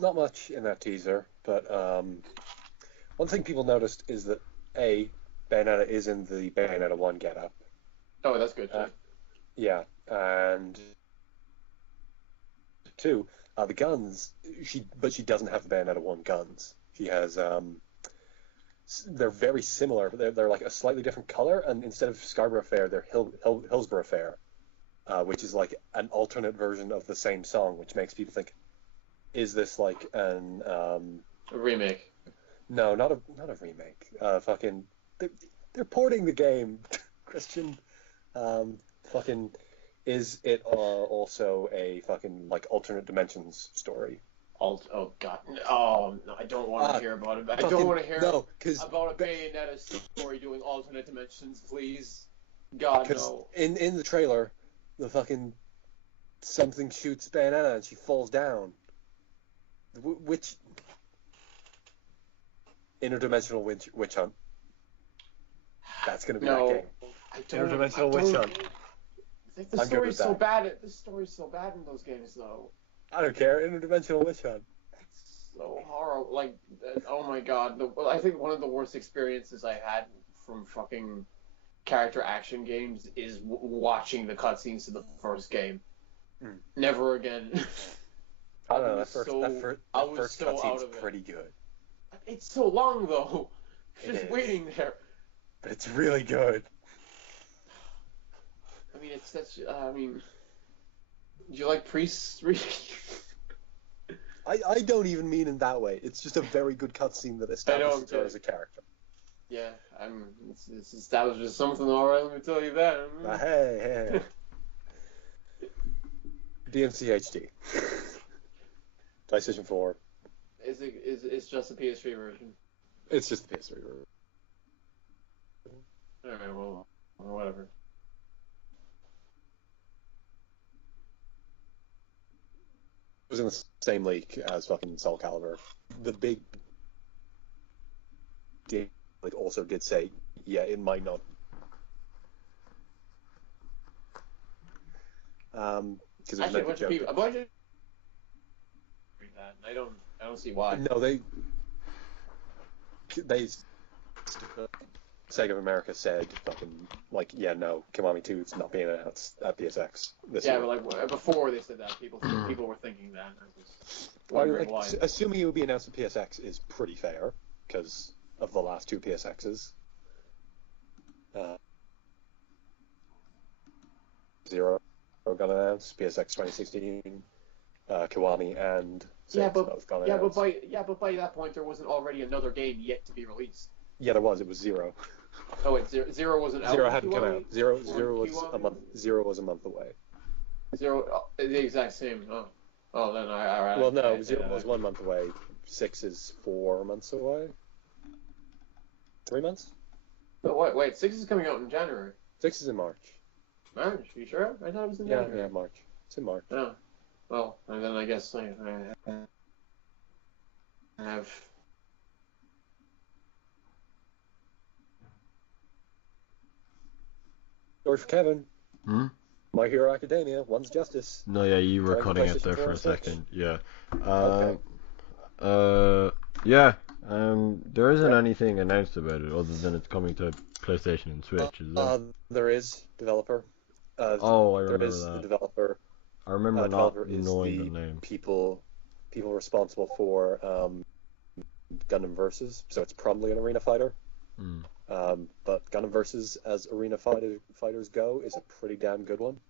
not much in that teaser, but one thing people noticed is that Bayonetta is in the Bayonetta 1 getup. Oh, that's good. Yeah, and 2, the guns. She doesn't have the Bayonetta 1 guns. She has they're very similar, but they're like a slightly different color, and instead of Scarborough Fair, they're Hillsborough Fair, which is like an alternate version of the same song, which makes people think, is this like a remake? No, not a remake. Fucking, they're porting the game, Christian. Fucking, is it also a fucking like alternate dimensions story? Oh god. Oh no, I don't want to hear about it. I don't want to hear about a Bayonetta story doing alternate dimensions, please. God no. In the trailer, the fucking something shoots Bayonetta and she falls down. Which interdimensional witch hunt? That's gonna be that game. Interdimensional witch hunt. Like the story's so bad. The story's so bad in those games, though. I don't care. Interdimensional witch hunt. It's so horrible. Like, oh my god. I think one of the worst experiences I had from fucking character action games is watching the cutscenes to the first game. Never again. I don't know. That first cutscene's pretty good. It's so long though. Just waiting there. But it's really good. I mean, it's such. I mean, do you like priests? I don't even mean in that way. It's just a very good cutscene that establishes her as a character. Yeah, it's establishes something, alright. Let me tell you that. Hey. DMC HD. PlayStation 4. It's just a PS3 version? It's just the PS3 version. Alright, well, whatever. It was in the same league as fucking Soul Calibur. The big also did say, yeah, it might not. Because actually, a bunch of people. I don't see why. No, they Sega of America said fucking like, yeah, no, Kiwami 2 is not being announced at PSX this year. Yeah, but like before they said that, people were thinking that. I was wondering why. Assuming it would be announced at PSX is pretty fair because of the last two PSXs. Zero got announced, PSX 2016, Kiwami and Six both got announced. But by that point there wasn't already another game yet to be released. Yeah, there was. It was Zero. Oh wait, Zero wasn't out. Zero hadn't come out. Zero was a month. Zero was a month away. Zero, the exact same. Oh, then I well, no, Zero was 1 month away. 6 is 4 months away. 3 months? But wait, 6 is coming out in January. 6 is in March. March? Are you sure? I thought it was in January. Yeah, March. It's in March. Oh, well, and then I guess I have. Story for Kevin. My Hero Academia. One's Justice. No, yeah, you were cutting it there for a second. Yeah. Yeah. There isn't anything announced about it other than it's coming to PlayStation and Switch, is there? There is developer. I remember there is that. the developer. I remember not knowing the name. People responsible for Gundam Versus, so it's probably an arena fighter. But Gundam Versus, as arena fighters go, is a pretty damn good one.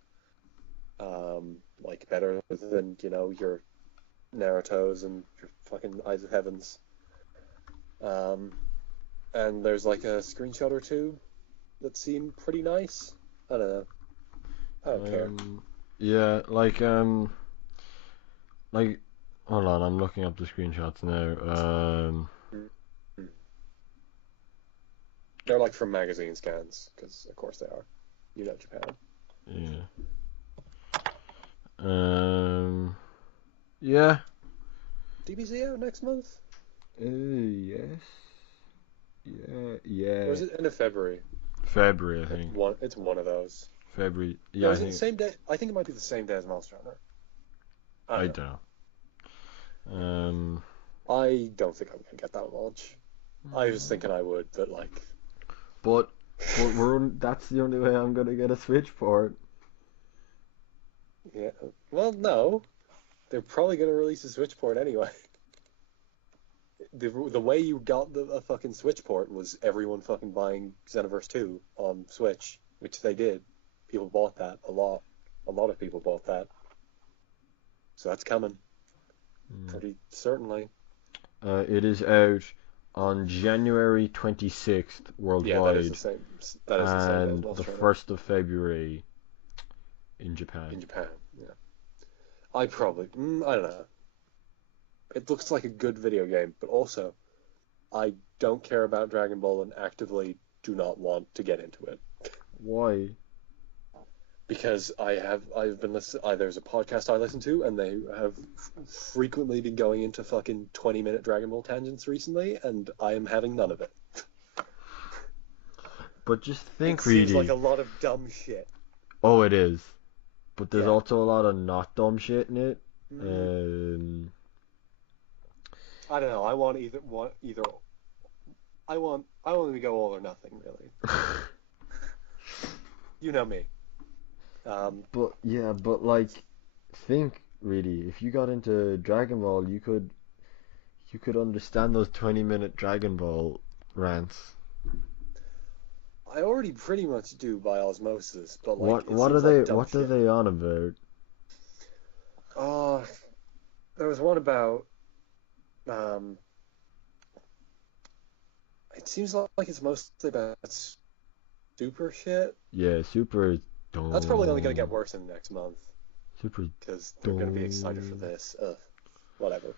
Like better than your Naruto's and your fucking Eyes of Heavens. And there's like a screenshot or two that seem pretty nice. I don't know. I don't care. Yeah, like hold on, I'm looking up the screenshots now. They're like from magazine scans, because of course they are. Japan. Yeah. Yeah. DBZ out next month? Yes. Yeah. Or is it end of February? February, I think. It's one of those. February. Yeah, is it the same day? I think it might be the same day as Monster Hunter. I don't know. I don't think I'm gonna get that launch. I was thinking I would, but like. But that's the only way I'm gonna get a Switch port. Yeah. Well, no. They're probably gonna release a Switch port anyway. The way you got a fucking Switch port was everyone fucking buying Xenoverse 2 on Switch, which they did. People bought that a lot. A lot of people bought that. So that's coming. Pretty certainly. It is out on January 26th worldwide. Yeah, that is the same. That is the same. And the 1st of February in Japan. In Japan, yeah. I don't know. it looks like a good video game, but also I don't care about Dragon Ball and actively do not want to get into it. Why? Because I've been listening. There's a podcast I listen to, and they have frequently been going into fucking 20-minute Dragon Ball tangents recently, and I am having none of it. But just think, It seems really. like a lot of dumb shit. Oh, it is. But there's Yeah. also a lot of not dumb shit in it. I don't know. I want either. I want to go all or nothing, really. You know me. But yeah, but like, think really. If you got into Dragon Ball, you could understand those 20-minute Dragon Ball rants. I already pretty much do by osmosis, but like it What are seems they? like dumb What are shit. they on about? There was one about. It seems like it's mostly about super shit. Yeah, Super is dumb. That's probably only going to get worse in the next month Super is because they're going to be excited for dumb. this. Whatever.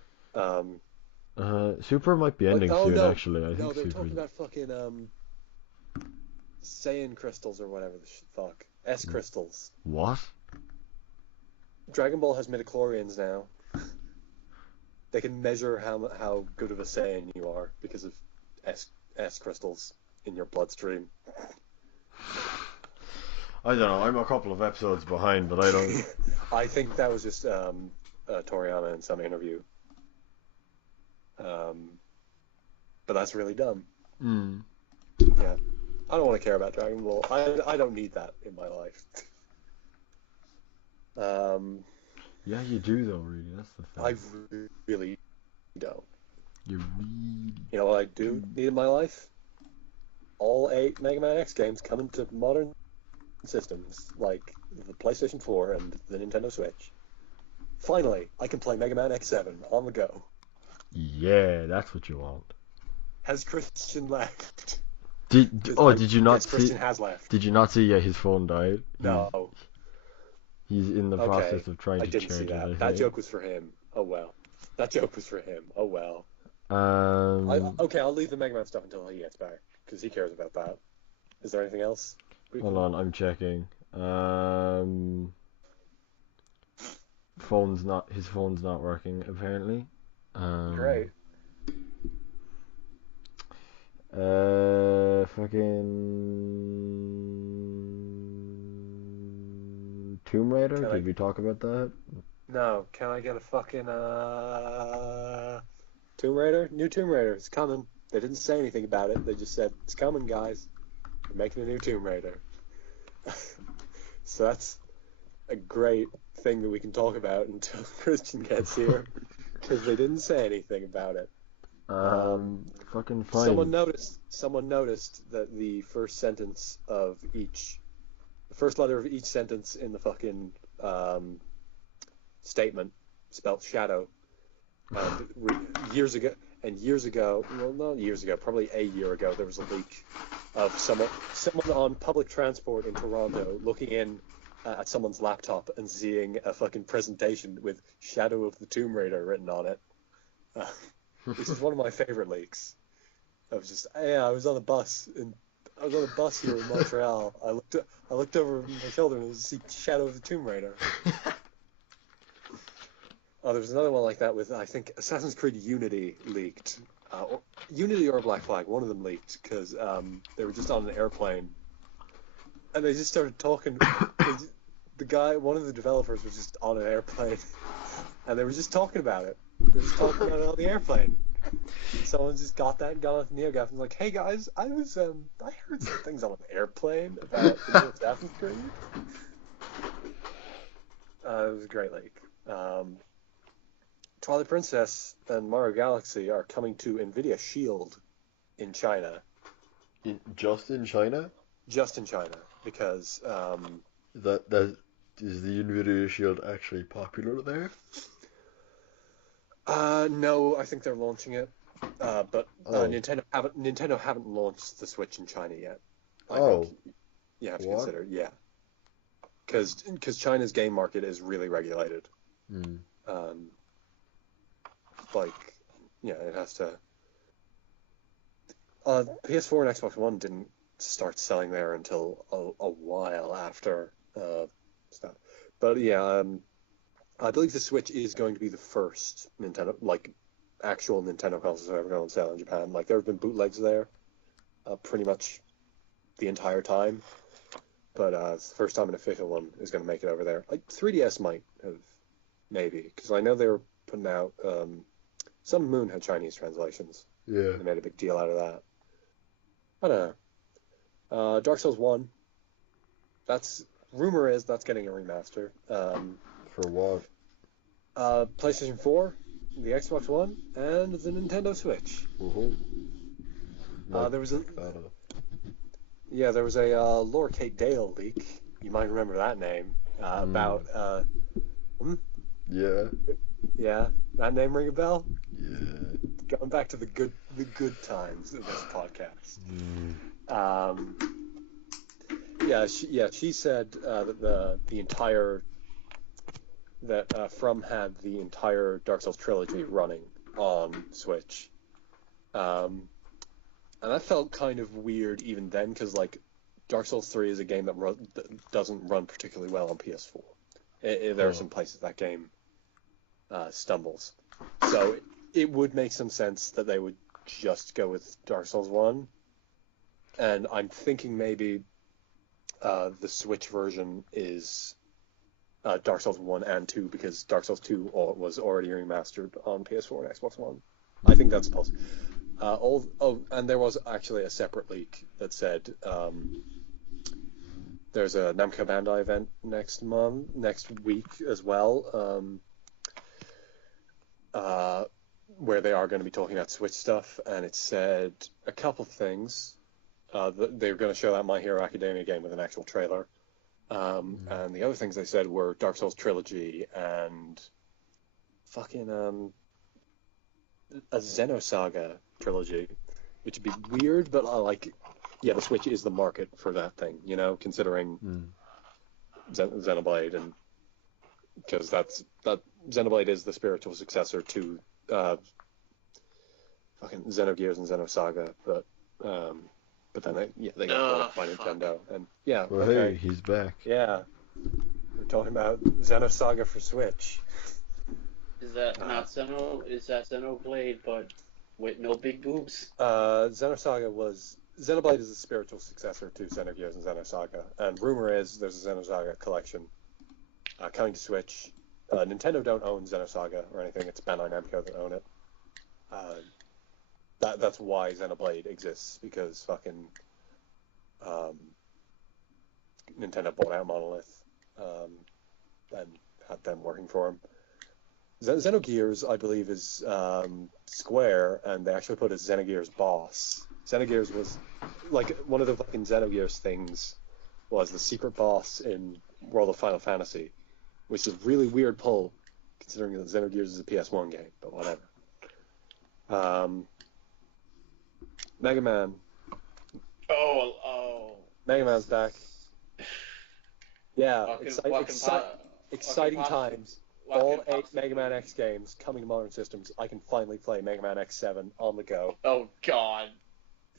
Super might be ending Oh soon, no, actually. I no, think they're Super's. talking about fucking Saiyan crystals or whatever the fuck. S crystals. What? Dragon Ball has midichlorians now. They can measure how good of a Saiyan you are because of S crystals in your bloodstream. I don't know. I'm a couple of episodes behind, but I don't. I think that was just Toriana in some interview. But that's really dumb. Mm. Yeah. I don't want to care about Dragon Ball. I don't need that in my life. Yeah, you do though. Really, that's the thing. I really don't. You really. You know what I do need in my life? All 8 Mega Man X games coming to modern systems, like the PlayStation 4 and the Nintendo Switch. Finally, I can play Mega Man X7 on the go. Yeah, that's what you want. Has Christian left? Did you not Yes, see? Christian has left. Did you not see? Yeah, his phone died. No. He's in the Okay, process of trying I to didn't charge see it. I that. That think. joke was for him. Oh well. That joke was for him. Oh well. Um. Okay, I'll leave the Mega Man stuff until he gets back, because he cares about that. Is there anything else? Hold on, I'm checking. His phone's not working apparently. Great. Fucking Tomb Raider. Did we talk about that? No, can I get a fucking Tomb Raider? New Tomb Raider, it's coming. They didn't say anything about it. They just said it's coming, guys. We're making a new Tomb Raider. So that's a great thing that we can talk about until Christian gets here, because they didn't say anything about it. Fucking fine. Someone noticed that the first letter of each sentence in the fucking statement spelt shadow. Years ago, well, not years ago, probably a year ago, there was a leak of someone on public transport in Toronto looking in at someone's laptop and seeing a fucking presentation with Shadow of the Tomb Raider written on it. Which is one of my favorite leaks. I was on a bus here in Montreal. I looked over my shoulder and see Shadow of the Tomb Raider. Oh, there was another one like that with, I think, Assassin's Creed Unity leaked. Unity or Black Flag, one of them leaked, because they were just on an airplane. And they just started talking. One of the developers was just on an airplane. And they were just talking about it. They were just talking about it on the airplane. And someone just got that and got off the NeoGAF and was like, hey guys, I heard some things on an airplane about the new Assassin's Creed. It was a great leak. Twilight Princess and Mario Galaxy are coming to Nvidia Shield in China. Just in China? Just in China, because That is the Nvidia Shield actually popular there? no, I think they're launching it. But Nintendo haven't launched the Switch in China yet. I think you have to consider, yeah. Because China's game market is really regulated. like, yeah, it has to. PS4 and Xbox One didn't start selling there until a while after stuff. But yeah, I believe the Switch is going to be the first Nintendo, like, actual Nintendo consoles that are ever going on sale in Japan. Like, there have been bootlegs there, pretty much the entire time. But it's the first time an official one is going to make it over there. Like, 3DS might have, maybe, because I know they were putting out, Sun and Moon had Chinese translations. Yeah. They made a big deal out of that. I don't know. Dark Souls 1, rumor is that's getting a remaster. For what? PlayStation 4, the Xbox One, and the Nintendo Switch. Woohoo. There was a Laura Kate Dale leak. You might remember that name. About Yeah. That name ring a bell? Yeah. Going back to the good times of this podcast. She said that From had the entire Dark Souls trilogy running on Switch. And that felt kind of weird even then, because, like, Dark Souls 3 is a game that doesn't run particularly well on PS4. There are some places that game stumbles. So it would make some sense that they would just go with Dark Souls 1. And I'm thinking maybe the Switch version is Dark Souls 1 and 2, because Dark Souls 2 was already remastered on PS4 and Xbox One. I think that's possible. And there was actually a separate leak that said there's a Namco Bandai event next week as well, where they are going to be talking about Switch stuff, and it said a couple things. They're going to show that My Hero Academia game with an actual trailer. And the other things they said were Dark Souls Trilogy and fucking a Xenosaga trilogy, which would be weird, but the Switch is the market for that thing, considering Xenoblade, and because Xenoblade is the spiritual successor to fucking Xenogears and Xenosaga, but then they got bought by Nintendo, and Well, hey, he's back. Yeah, we're talking about Xenosaga for Switch. Is that not Is that Xenoblade, but with no big boobs? Xenoblade is the spiritual successor to Xenogears and Xenosaga, and rumor is there's a Xenosaga collection coming to Switch. Nintendo don't own Xenosaga or anything; it's Bandai Namco that own it. That's why Xenoblade exists, because fucking Nintendo bought out Monolith and had them working for him. Xenogears, I believe, is Square, and they actually put a Xenogears boss. Xenogears was, like, one of the fucking Xenogears things was the secret boss in World of Final Fantasy, which is a really weird pull, considering that Xenogears is a PS1 game, but whatever. Mega Man. Mega Man's back. Yeah, exciting times. All 8 Mega Man X games coming to modern systems. I can finally play Mega Man X7 on the go. Oh, God.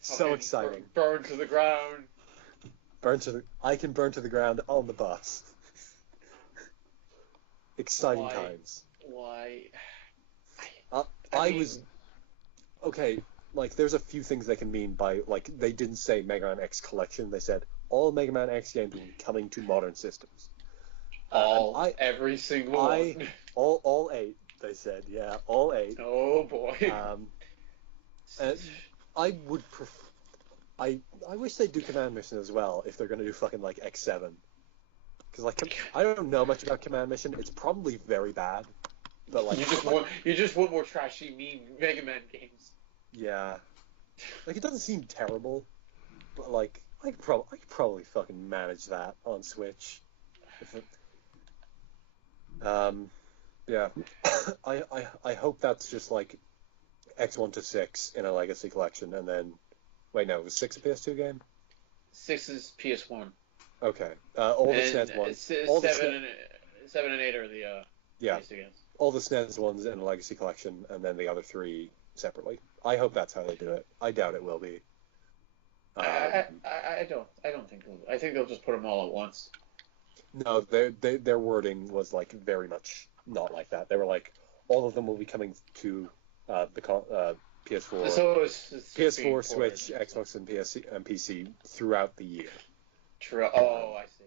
So exciting. Burn to the ground. I can burn to the ground on the bus. Exciting times. Why? Okay, like, there's a few things they can mean by, like, they didn't say Mega Man X Collection. They said all Mega Man X games will be coming to modern systems. Every single one. All 8, they said. Yeah, all 8. Oh, boy. And I would I wish they'd do Command Mission as well, if they're going to do fucking, like, X7. Because, like, I don't know much about Command Mission. It's probably very bad. But, like, you just want more trashy, mean Mega Man games. Yeah. Like, it doesn't seem terrible, but, like, I could probably fucking manage that on Switch. Yeah. I hope that's just, like, X1 to 6 in a Legacy Collection, and then... Wait, no, was 6 a PS2 game? 6 is PS1. Okay. All the SNES ones. 7 and 8 are the PS2 games. all the SNES ones in a Legacy Collection, and then the other 3 separately. I hope that's how they do it. I doubt it will be. I don't think I think they'll just put them all at once. No, their wording was like very much not like that. They were like, all of them will be coming to PS4, So it's PS4, Switch, Xbox, and PC throughout the year. True. Oh, I see.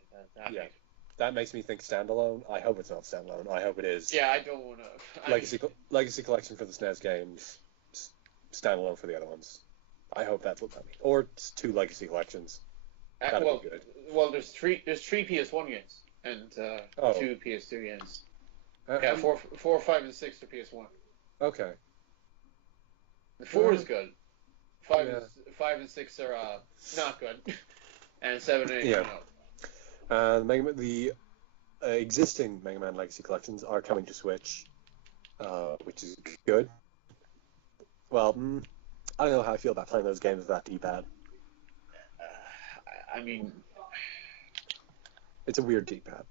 Yeah. That makes me think standalone. I hope it's not standalone. I hope it is. Yeah, I don't want to. Legacy Collection for the SNES games, standalone for the other ones. I hope that's what that means. Or 2 Legacy Collections. That'd be good. Well, there's three PS1 games and 2 PS2 games. Yeah, 4, 5, and 6 are PS1. Okay. 4 is good. 5 and 6 are not good. And 7 and 8 are no. The existing Mega Man Legacy Collections are coming to Switch, which is good. Well, I don't know how I feel about playing those games with that D-pad. I mean, it's a weird D-pad.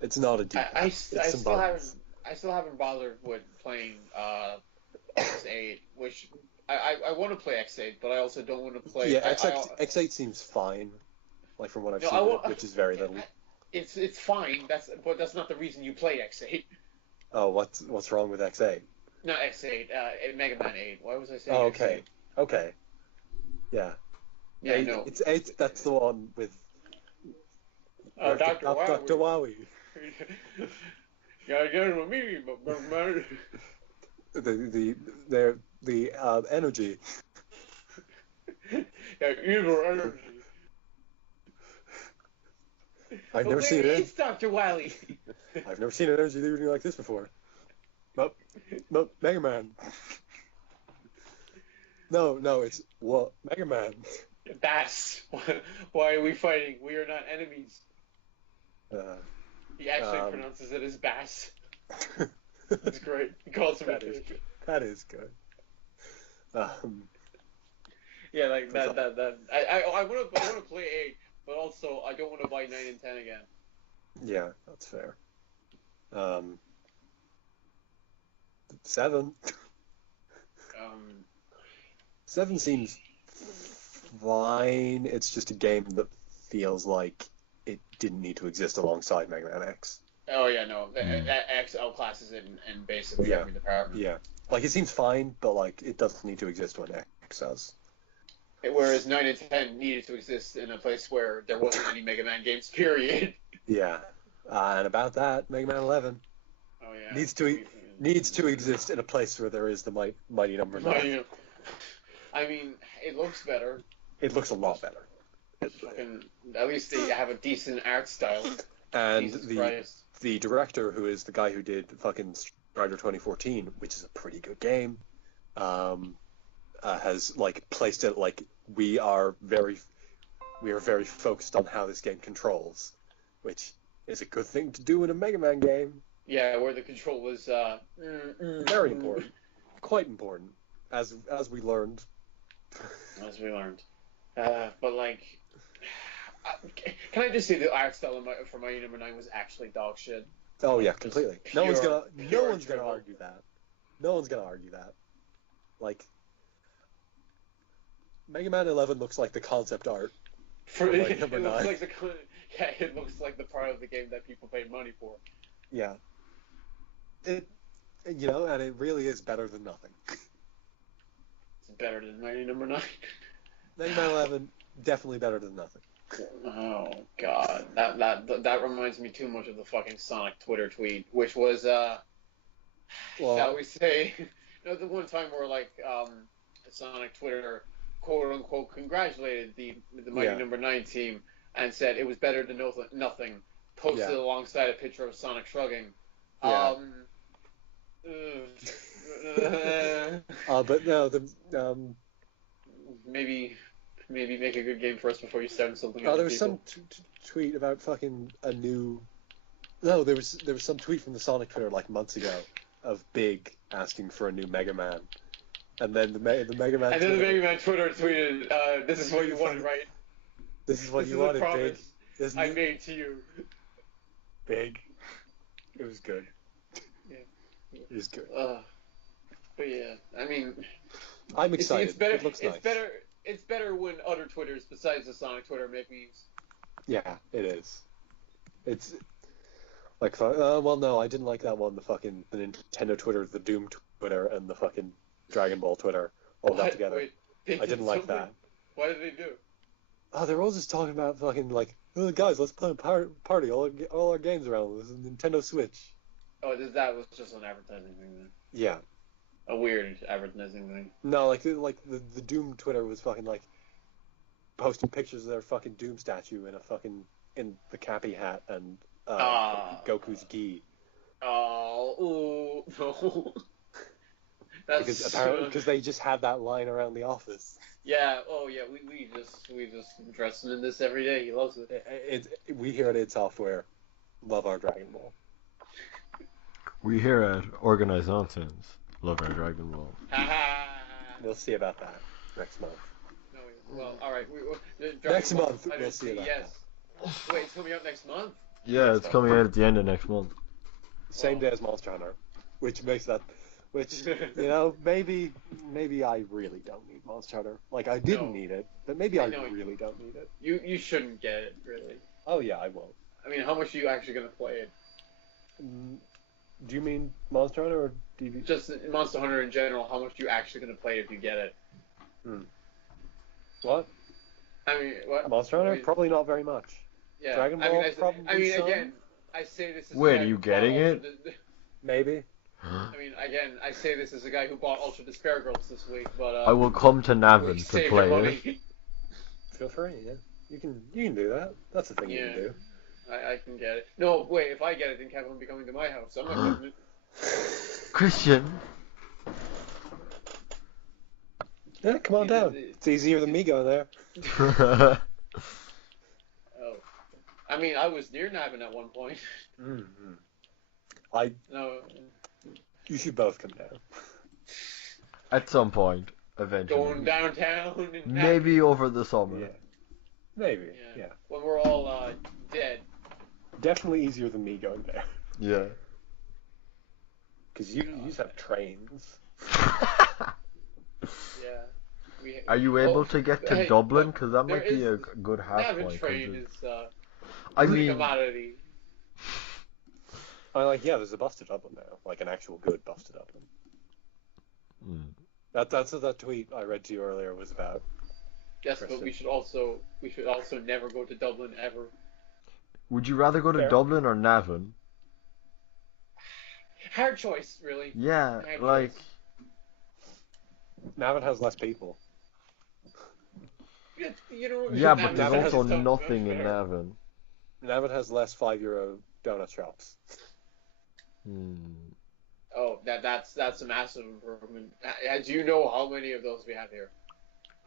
It's not a D-pad. I still haven't bothered with playing X8, which I want to play X8, but I also don't want to play. Yeah, X8 seems fine, like from what I've seen, which is very little. It's fine. But that's not the reason you play X8. Oh, what's wrong with X8? Not X8. Mega Man 8. Why was I saying? Oh, okay. X8? Okay. Yeah. Yeah, 8, no. It's 8. That's the one with. Dr. Wowie. Dr. Wowie. Gotta get him a meeting, the energy. Yeah, evil energy. I've never seen it. It's Dr. Wily. I've never seen an energy reading like this before. Nope. Mega Man. No, it's what Mega Man. Bass. Why are we fighting? We are not enemies. He actually pronounces it as Bass. That's great. He calls him That is good. Yeah, like that. I want to play 8, but also I don't want to buy 9 and 10 again. Yeah, that's fair. 7. 7 seems fine. It's just a game that feels like it didn't need to exist alongside Mega Man X. Oh yeah, no. X outclasses it in basically every department. Yeah. Like, it seems fine, but like it doesn't need to exist when X does. Whereas 9 and 10 needed to exist in a place where there wasn't any Mega Man games, period. Yeah. And about that, Mega Man 11 needs to exist in a place where there is the mighty number 9. I mean, it looks better. It looks a lot better. At least they have a decent art style. And the director, who is the guy who did fucking Strider 2014, which is a pretty good game, has like placed it like we are very focused on how this game controls, which is a good thing to do in a Mega Man game. Yeah, where the control was very important, quite important, as we learned. But like, can I just say the art style for Mighty Number 9 was actually dog shit? Oh yeah, completely. No one's gonna argue that. No one's gonna argue that. Like, Mega Man 11 looks like the concept art for Mighty Number 9. It looks like the part of the game that people paid money for. Yeah. And it really is better than nothing. It's better than Mighty Number 9. Mega Man 11, definitely better than nothing. Oh god, that reminds me too much of the fucking Sonic Twitter tweet, which was shall we say, the one time where like Sonic Twitter quote unquote congratulated the Mighty Number 9 team and said it was better than nothing. Posted alongside a picture of Sonic shrugging. Yeah. But no, maybe make a good game for us before you start something. There was some tweet about fucking a new. No, there was some tweet from the Sonic Twitter like months ago of Big asking for a new Mega Man, and then the Mega Man. And then the Mega Man Twitter tweeted, "This is what you wanted, right? This is what you wanted, Big. I made to you." Big. It was good. Yeah. It's good. But yeah, I mean, I'm it's excited. better. It looks nice. It's better when other Twitters besides the Sonic Twitter make memes. Yeah, it is. It's like, well, no, I didn't like that one. The Nintendo Twitter, the Doom Twitter, and the fucking Dragon Ball Twitter all got together. Wait, I didn't like that. What did they do? Oh, they're all just talking about fucking like, oh, guys, let's play a party. All our games around with the Nintendo Switch. Oh, that was just an advertising thing then. Yeah. A weird advertising thing. No, like the Doom Twitter was fucking like posting pictures of their fucking Doom statue in the Cappy hat and Goku's gi. Oh, ooh, no. That's Because they just have that line around the office. Yeah. Oh, yeah. We just dress him in this every day. He loves it. We here at id Software love our Dragon Ball. We here at Organized Nonsense love our Dragon Ball. We'll see about that next month. No, well, all right. Next month we'll see about that. Wait, it's coming out next month? Yeah, it's coming out at the end of next month. Same day as Monster Hunter, which you know, maybe I really don't need Monster Hunter. Like, I didn't need it, but maybe I really don't need it. You shouldn't get it, really. Oh yeah, I won't. I mean, how much are you actually gonna play it? Do you mean Monster Hunter or DB? Just Monster Hunter in general. How much are you actually gonna play if you get it? What? I mean, what? Monster Hunter? Probably not very much. Yeah. Dragon Ball? Probably some. Again, I say this as Wait, are you getting it? Maybe. I mean, again, I say this as a guy who bought Ultra Despair Girls this week, but I will come to Navan to play it. Feel free, yeah. You can do that. That's the thing you can do. I can get it. No, wait, if I get it, then Kevin will be coming to my house. I'm not getting it. Christian. Yeah, come on down. It's easier than me going there. Oh. I mean, I was near Navan at one point. No. You should both come down. At some point, eventually. Going downtown. Maybe over the summer. Yeah. Maybe. Yeah. When we're all dead. Definitely easier than me going there. Yeah. Because you just have trains. Yeah. Are you able to get to Dublin? Because that might be a good halfway. Navan train is I a mean, commodity. There's a bus to Dublin now, like an actual good bus to Dublin. That's what that tweet I read to you earlier was about. Yes, Kristen. but we should also never go to Dublin ever. Would you rather go to Dublin or Navan? Hard choice, really. Yeah, like... Navan has less people. Yeah, but there's also nothing in Navan. Navan has less €5 donut shops. Oh, that's a massive improvement. Do you know how many of those we have here?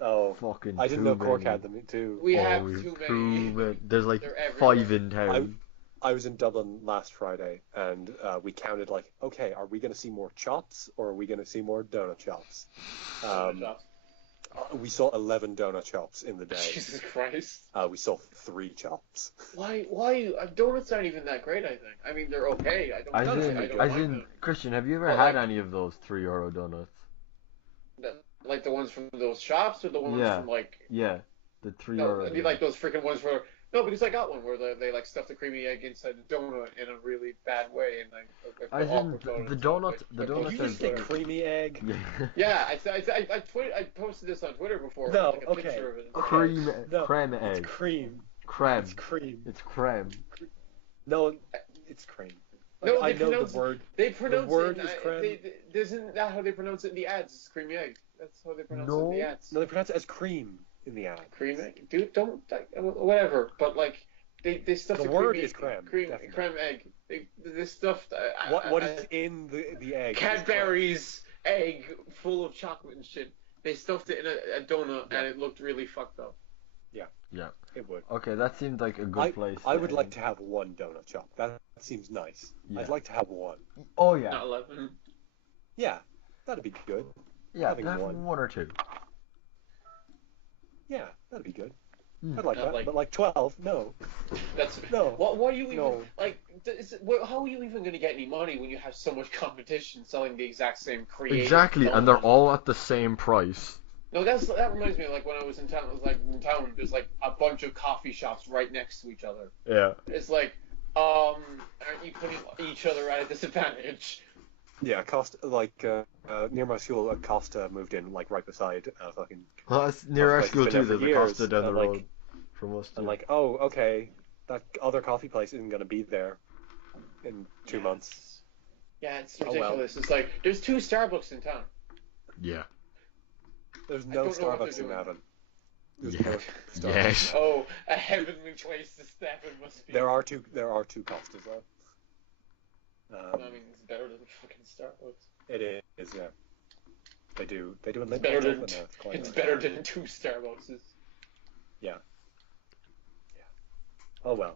Oh, fucking! I didn't know Cork had them too. We have too many. There's like 5 in town. I was in Dublin last Friday, and we counted like, okay, are we going to see more chops or are we going to see more donut shops? We saw 11 donut shops in the day. Jesus Christ. We saw 3 chops. Why? Donuts aren't even that great, I think. I mean, they're okay. I don't like them. Christian, have you ever had any of those €3 donuts? Like the ones from those shops, or the ones from like... Yeah, the €3. No, like those freaking ones where... No, because I got one where they like stuffed the creamy egg inside the donut in a really bad way, and like the donut. Did you just say creamy egg? Yeah, I posted this on Twitter before. No, like a picture of it. Creme egg. It's cream. Creme. It's cream. It's creme. No, it's cream. No, I know the word. They pronounce the word is creme. Isn't that how they pronounce it in the ads? It's creamy egg. That's how they pronounce it in the ads. No, they pronounce it as cream in the ad. Cream egg, dude. Don't whatever. But like they stuff the word is creme. Creme egg. They stuffed. What is in the egg? Cadbury's egg full of chocolate and shit. They stuffed it in a donut and it looked really fucked up. Yeah. It would. Okay, that seemed like a good place. I would like to have one donut shop. That seems nice. Yeah. I'd like to have one. Oh yeah. Not 11. Yeah, that'd be good. Yeah, have one or two. Yeah, that'd be good. I'd like Not that, like- but like 12, no. That's No. What are you even No. like? How are you even going to get any money when you have so much competition selling the exact same creative? Exactly, and they're element? all at the same price. No, that reminds me of like when I was in town. There's like a bunch of coffee shops right next to each other. Yeah. It's like, aren't you putting each other at a disadvantage? Yeah, Costa, near my school, Costa moved in, like, right beside fucking... Well, it's near our Coffee school place has too. been There's there a for Costa years, down the and, like- road from us too. And, like, oh, okay, that other coffee place isn't going to be there in 2 months. Yeah, it's Oh, well. ridiculous. It's like there's 2 Starbucks in town. Yeah. There's I no don't know what they're Starbucks in doing. Avon. There's Yeah. no Starbucks. Yes. Oh, a heavenly place to step in must be. There are two Costas, though. I mean, it's better than fucking Starbucks. It is, yeah. They do a It's late better night than open now. It's quite it's nice. better than 2 Starbuckses. Oh well.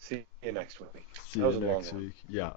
See you next week. See That was you a long next one. week. Yeah.